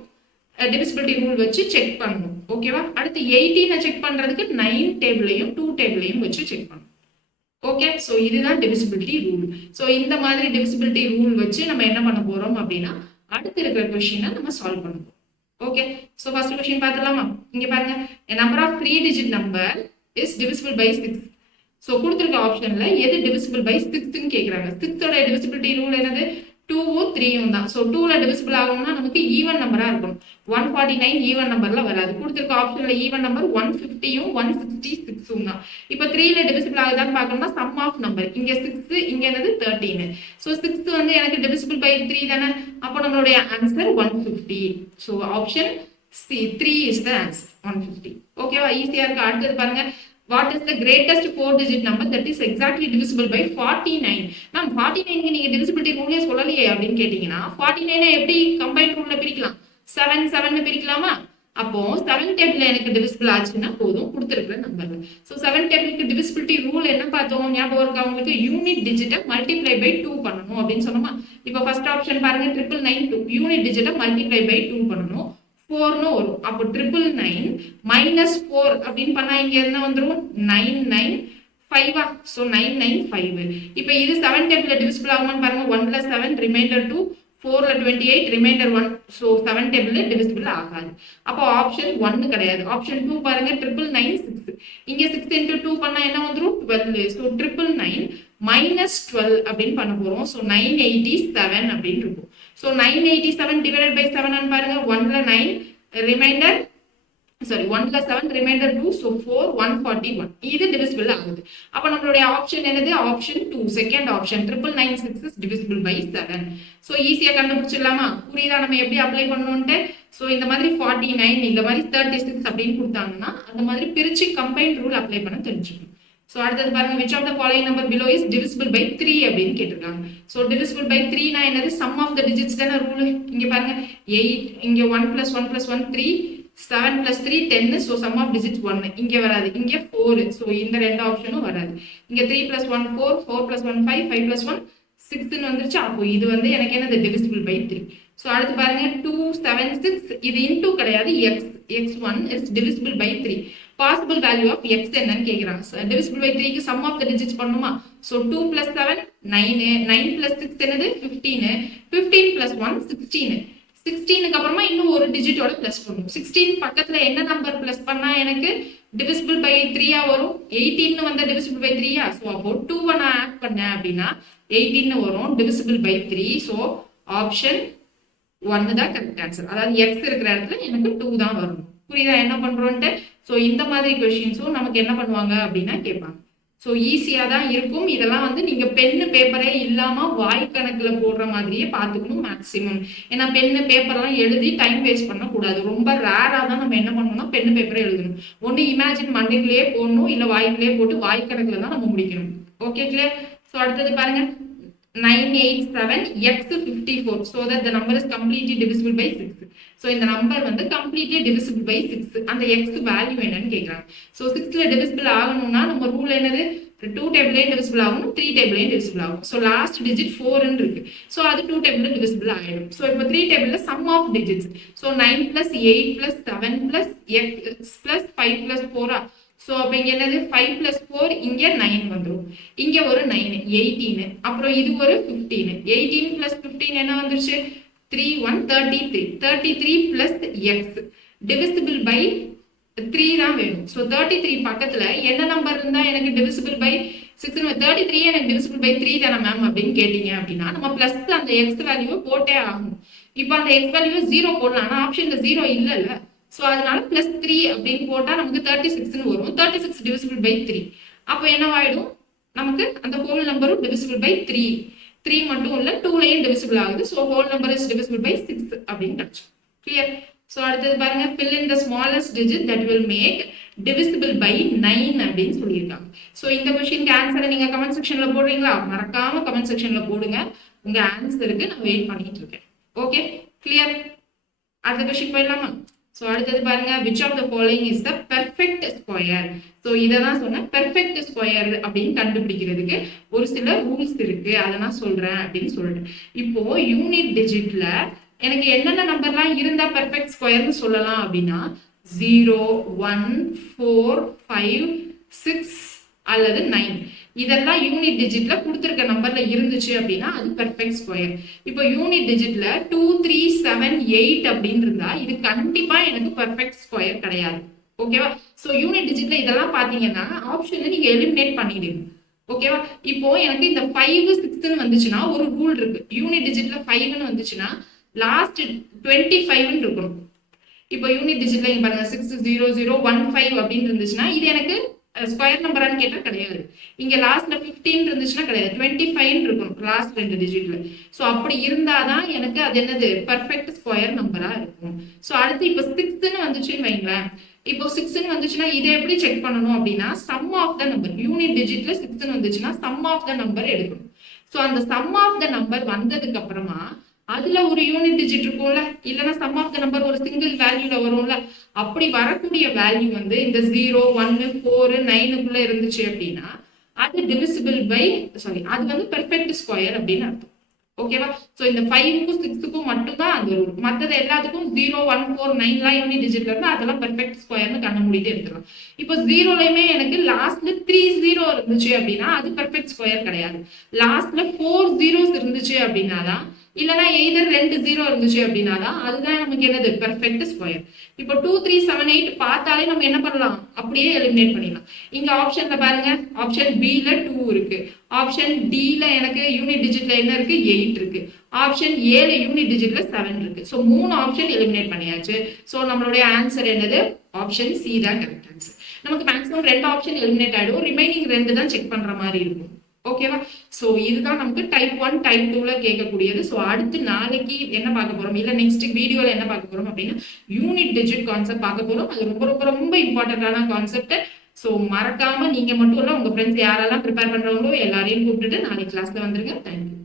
டிவிசிபிலிட்டி ரூல் வச்சு செக் பண்ணணும். ஓகேவா? அடுத்து 18 செக் பண்றதுக்கு 9 டேபிள்லையும் 2 டேபிள்லையும் வச்சு செக் பண்ணணும். ஓகே? ஸோ இதுதான் டிவிசிபிலிட்டி ரூல். ஸோ இந்த மாதிரி டிவிசிபிலிட்டி ரூல் வச்சு நம்ம என்ன பண்ண போறோம் அப்படின்னா அடுத்து இருக்கிற கொஸ்டினை நம்ம சால்வ் பண்ண போறோம். ஓகே? ஸோ ஃபர்ஸ்ட் கொஸ்டின் பார்த்துலாமா? இங்க பாருங்க, a number of 3 digit number is divisible by 6. So கொடுத்துருக்க ஆப்ஷன்ல எது divisible by 6ன்னு கேட்குறாங்க. 6ஓட divisibility ரூல் என்னது? 2வும் 3யும் தான். ஸோ 2ல டிவிசிபிள் ஆகணும்னா நமக்கு ஈவன் நம்பரா இருக்கணும். 149 ஈவன் நம்பர்ல வராது. கொடுத்துருக்க ஆப்ஷன்ல ஈவன் நம்பர் 150யும் 166ம் தான். இப்போ 3ல டிவிசிபிள் ஆகுதான்னு பார்க்கணும்னா சம் ஆஃப் நம்பர். இங்க 6, இங்க என்னது 13. ஸோ 6 வந்து எனக்கு டிவிசிபிள் பை 3 தானே. அப்போ நம்மளுடைய answer 150. So option C 3 is the answer 150. ஓகேவா? ஈஸியா இருக்கு. அடுத்தது பாருங்க, what is the greatest 4-digit number that is exactly divisible by 49? Ma'am 49க்கு நீங்க divisibility ரூலே சொல்லலையே அப்படின்னு கேட்டீங்கன்னா 49 எப்படி கம்பைன்ட் ரூல்ல பிரிக்கலாம்? 7 7னு பிரிக்கலாமா? அப்போ 7 டேபிள்ல எனக்கு divisible ஆச்சுன்னா போதும் கொடுத்திருக்கிற நம்பர்ல. சோ 7 டேபிளுக்கு divisibility ரூல் என்ன பார்த்தோம்? ஞாபகம் இருக்கா உங்களுக்கு? யூனிட் டிஜிட்டை மல்டிப்ளை பை 2 பண்ணணும் அப்படின்னு சொன்னோமா? இப்போ ஃபர்ஸ்ட் ஆப்ஷன் பாருங்க, 992 யூனிட் டிஜிட்டை மல்டிப்ளை பை 2 பண்ணணும். 4ன்னு வரும். அப்போ 999 மைனஸ் 4 அப்படின்னு பண்ணா இங்க என்ன வந்துரும்? 995. சோ 995. இப்போ இது 7 டேபிள்ல டிவிசிபிள் ஆகுமான்னு பாருங்க. 1ல 7 ரிமைண்டர் 2, 4ல 28 ரிமைண்டர் 1. சோ 7 டேபிள்ல டிவிசிபிள் ஆகாது. அப்போ ஆப்ஷன் 1 கிடையாது. ஆப்ஷன் 2 பாருங்க, 996. இங்க 6 into 2 பண்ணா என்ன வந்துரும்? 12. சோ 999 மைனஸ் 12 அப்படின்னு பண்ண போறோம். சோ 987 அப்படின்னு இருக்கும். So 987 divided by 7 பாருங்க. 1ல 9 ரிமைண்டர் 1ல 7 ரிமைண்டர் 2. so 4 141. இது divisible ஆகுது. அப்ப நம்மளுடைய ஆப்ஷன் என்னது? Option 2 second option 996 is divisible by 7. So ஈஸியா கண்டுபிடிச்சிடலாமா? புரியுதா நம்ம எப்படி அப்ளை பண்ணணும்ட்டு? சோ இந்த மாதிரி 49 இந்த மாதிரி 36 அப்படின்னு கொடுத்தாங்கன்னா அந்த மாதிரி பிரிச்சு கம்பைன்ட் ரூல் அப்ளை பண்ண தெரிஞ்சுக்கணும். சோ அடுத்தது பாருங்க, which of the following number below is divisible by 3 அப்படின்னு கேட்டிருக்காங்க. சோ divisible by 3 னா என்னது? sum of the digits தான ரூல். இங்க பாருங்க 8, இங்க 1 plus 1 plus 1 3, 7 plus 3 10. So sum of digits 1. இங்க வராது. இங்க 4. சோ இந்த ரெண்டு ஆப்ஷனும் வராது. இங்க 3 plus 1 4, 4 plus 1 5, 5 plus 1 6 ன்னு வந்துருச்சு. அப்போ இது வந்து எனக்கு என்னது? divisible by 3. சோ அடுத்து பாருங்க 276. இது into கிடையாது, x1 is divisible by 3. possible value of x என்னன்னு கேக்குறாங்க. divisible by 3 க்கு sum of the digits பண்ணுமா? so 2 plus 7 9, 9 plus 6 என்னது? 15, 15 plus 1 16. 16க்கு அப்புறமா இன்னும் ஒரு டிஜிட்டோட பிளஸ் பண்ணணும். 16 பக்கத்துல என்ன நம்பர் பிளஸ் பண்ணா எனக்கு divisible by 3 வரும்? 18 வந்த divisible by 3. சோ அப்போ 2 நான் ஆட் பண்ணேன் அப்படின்னா 18 வரும் divisible by 3. சோ ஆப்ஷன் 1 தான் கரெக்ட் ஆன்சர். அதாவது x இருக்கிற இடத்துல எனக்கு 2 தான் வரும். புரியுதா என்ன பண்றோம்ட்டு? சோ இந்த மாதிரி क्वेश्चंஸும் நமக்கு என்ன பண்ணுவாங்க அப்படின்னா கேட்பாங்க. சோ ஈஸியா தான் இருக்கும். இதெல்லாம் வந்து நீங்க பென்னு பேப்பரே இல்லாம வாய் கணக்குல போடுற மாதிரியே பாத்துக்கணும் மேக்ஸிமம். ஏன்னா பென்னு பேப்பர்லாம் எழுதி டைம் வேஸ்ட் பண்ண கூடாது. ரொம்ப ரேரா தான் நம்ம என்ன பண்ணணும்னா பென்னு பேப்பரே எழுதணும். ஒன்னு இமேஜின் மண்டைக்குள்ளேயே போடணும், இல்ல வாய்க்குள்ளேயே போட்டு வாய் கணக்குல தான் நம்ம முடிக்கணும். Okay clear? சோ அடுத்தது பாருங்க 987 x 54 so that the number is completely divisible by 6. so இந்த நம்பர் வந்து completely divisible by 6. அந்த x வேல்யூ என்னன்னு கேக்குறாங்க. so 6ல divisible ஆகணும்னா நம்ம ரூல் என்னது? 2 டேபிள்லயே divisible ஆகணும், 3 டேபிள்லயே divisible ஆகும். so last digit 4 ன்னு இருக்கு. so அது 2 டேபிள்ல divisible ஆயிடும். so இப்போ 3 டேபிள்ல sum of digits. so 9 plus 8 plus 7 plus x plus 5 plus 4. So அப்ப இங்க என்னது? 5 plus 4 இங்க 9 வந்துரும். இங்க ஒரு 9 18. அப்புறம் இது ஒரு 15. 18 plus 15 என்ன வந்துருச்சு? 3 1 33. 33 plus x divisible by 3 தான் வேணும். சோ 33 பக்கத்துல என்ன நம்பர் இருந்தா எனக்கு divisible by 6? 33 எனக்கு divisible by 3 தான மேம் அப்படின்னு கேட்டீங்க அப்படின்னா நம்ம பிளஸ் அந்த x வேல்யூவை போட்டே ஆகணும். இப்போ அந்த x வேல்யூவை 0 போடலாம். ஆனா ஆப்ஷன்ல 0 இல்லல்ல. சோ அதனால பிளஸ் 3 அப்படின்னு போட்டா நமக்கு 36 ன்னு வரும். 36 divisible by 3. அப்போ என்னவாயிடும்? நமக்கு அந்த ஹோல் நம்பரும் divisible by 3. 3 மட்டும் இல்ல 2லயும் divisible ஆகுது. So whole number is divisible by 6 அப்படின்னு கிடைச்சு. கிளியர்? சோ அடுத்தது பாருங்க, fill in the smallest digit that will make divisible by 9 அப்படின்னு சொல்லியிருக்காங்க. சோ இந்த क्वेश्चनக்கு ஆன்சரை நீங்க கமெண்ட் செக்ஷன்ல போடுறீங்களா? மறக்காம கமெண்ட் செக்ஷன்ல போடுங்க. உங்க ஆன்சருக்கு நான் வெயிட் பண்ணிட்டு இருக்கேன். Okay clear? அடுத்த क्वेश्चन போயிடலாமா? சோ அடுத்தது பாருங்க, which of the following is the perfect square? So இத தான் சொன்ன perfect square அப்படின்னு கண்டுபிடிக்கிறதுக்கு ஒரு சில ரூல்ஸ் இருக்கு. அத நான் சொல்றேன் அப்படின்னு சொல்றேன். இப்போ யூனிட் டிஜிட்ல எனக்கு என்னென்ன நம்பர்லாம் இருந்தா பெர்ஃபெக்ட் ஸ்கொயர்னு சொல்லலாம் அப்படின்னா 0 1 4 5 6 அல்லது 9. இதெல்லாம் யூனிட் டிஜிட்ல கொடுத்திருக்க நம்பர்ல இருந்துச்சு அப்படின்னா அது பெர்ஃபெக்ட் ஸ்கொயர். இப்போ யூனிட் டிஜிட்ல 2 3 7 8 அப்படின்னு இருந்தா இது கண்டிப்பா எனக்கு பெர்ஃபெக்ட் ஸ்கொயர் கிடையாது. ஓகேவா? சோ யூனிட் டிஜிட்ல இதெல்லாம் பாத்தீங்கன்னா ஆப்ஷன்ல நீங்க எலிமினேட் பண்ணிடுங்க. ஓகேவா? இப்போ எனக்கு இந்த 5 6ன்னு வந்துச்சுன்னா ஒரு ரூல் இருக்கு. யூனிட் டிஜிட்ல 5ன்னு வந்துச்சுன்னா லாஸ்ட் 25ன்னு இருக்கணும். இப்போ யூனிட் டிஜிட்ல இங்க பாருங்க 60015 அப்படின்னு இருந்துச்சுன்னா இது எனக்கு ஸ்கொயர் நம்பரான்னு கேட்டா கிடையாது. இங்க லாஸ்ட்ல 15 இருந்துச்சுன்னா கிடையாது. 25 இருக்கணும் லாஸ்ட் 2 டிஜிட்ல. ஸோ அப்படி இருந்தாதான் எனக்கு அது என்னது பெர்ஃபெக்ட் ஸ்கொயர் நம்பரா இருக்கும். ஸோ அடுத்து இப்போ 6ன்னு வந்துச்சுன்னு வைங்களேன். இப்போ 6ன்னு வந்துச்சுன்னா இதை எப்படி செக் பண்ணணும் அப்படின்னா sum of the number unit டிஜிட்ல 6ன்னு வந்துச்சுன்னா சம் ஆஃப் த நம்பர் எடுக்கணும். ஸோ அந்த சம் ஆஃப் த நம்பர் வந்ததுக்கு அப்புறமா அதுல ஒரு யூனிட் டிஜிட் இருக்கும்ல, இல்லைன்னா சம் ஆஃப் த நம்பர் ஒரு சிங்கிள் வேல்யூல வரும்ல, அப்படி வரக்கூடிய வேல்யூ வந்து இந்த 0 1 4 9க்குள்ள இருந்துச்சு அப்படின்னா அது டிவிசிபிள் பை சாரி அது வந்து பெர்ஃபெக்ட் ஸ்கொயர் அப்படின்னு அர்த்தம். ஓகேவா? சோ இந்த 5க்கும் 6க்கும் மட்டும் தான் அந்த ரூல். மத்தது எல்லாத்துக்கும் 0 1 4 9லாம் யூனிட் டிஜிட்ல இருந்தா அதெல்லாம் பெர்ஃபெக்ட் ஸ்கொயர்னு கண்ண மூடிட்டு எடுத்துடலாம். இப்போ 0லயுமே எனக்கு லாஸ்ட்ல 3 0 இருந்துச்சு அப்படின்னா அது பெர்ஃபெக்ட் ஸ்கொயர் கிடையாது. லாஸ்ட்ல 4 zeros இருந்துச்சு அப்படின்னா தான், இல்லைன்னா எய்தர் 2 0 இருந்துச்சு அப்படின்னா தான் அதுதான் நமக்கு என்னது பெர்ஃபெக்ட் ஸ்கொயர். இப்போ 2 3 7 8 பார்த்தாலே நம்ம என்ன பண்ணலாம், அப்படியே எலிமினேட் பண்ணிடலாம். இங்க ஆப்ஷன்ல பாருங்க, ஆப்ஷன் பில 2 இருக்கு, ஆப்ஷன் டில எனக்கு யூனிட் டிஜிட்ல என்ன இருக்கு 8 இருக்கு, ஆப்ஷன் ஏல யூனிட் டிஜிட்ல 7 இருக்கு. ஸோ 3 ஆப்ஷன் எலிமினேட் பண்ணியாச்சு. ஸோ நம்மளுடைய ஆன்சர் என்னது, ஆப்ஷன் சி தான் கரெக்ட் ஆன்சர். நமக்கு மேக்ஸிமம் 2 ஆப்ஷன் எலிமினேட் ஆயிடும், ரிமைனிங் 2 தான் செக் பண்ற மாதிரி இருக்கும். ஓகேவா? ஸோ இதுதான் நமக்கு டைப் 1 டைப் 2ல கேட்கக்கூடியது. ஸோ அடுத்து நாளைக்கு என்ன பார்க்க போறோம், இல்லை நெக்ஸ்ட் வீடியோல என்ன பார்க்க போறோம் அப்படின்னா யூனிட் டிஜிட் கான்செப்ட் பார்க்க போறோம். அது ரொம்ப ரொம்ப ரொம்ப இம்பார்ட்டன்டான கான்செப்ட். ஸோ மறக்காம நீங்க மட்டும் இல்ல உங்க ஃப்ரெண்ட்ஸ் யாரெல்லாம் ப்ரிப்பேர் பண்றவங்களோ எல்லாரையும் கூப்பிட்டுட்டு நாளைக்கு கிளாஸ்ல வந்துருங்க. தேங்க்யூ.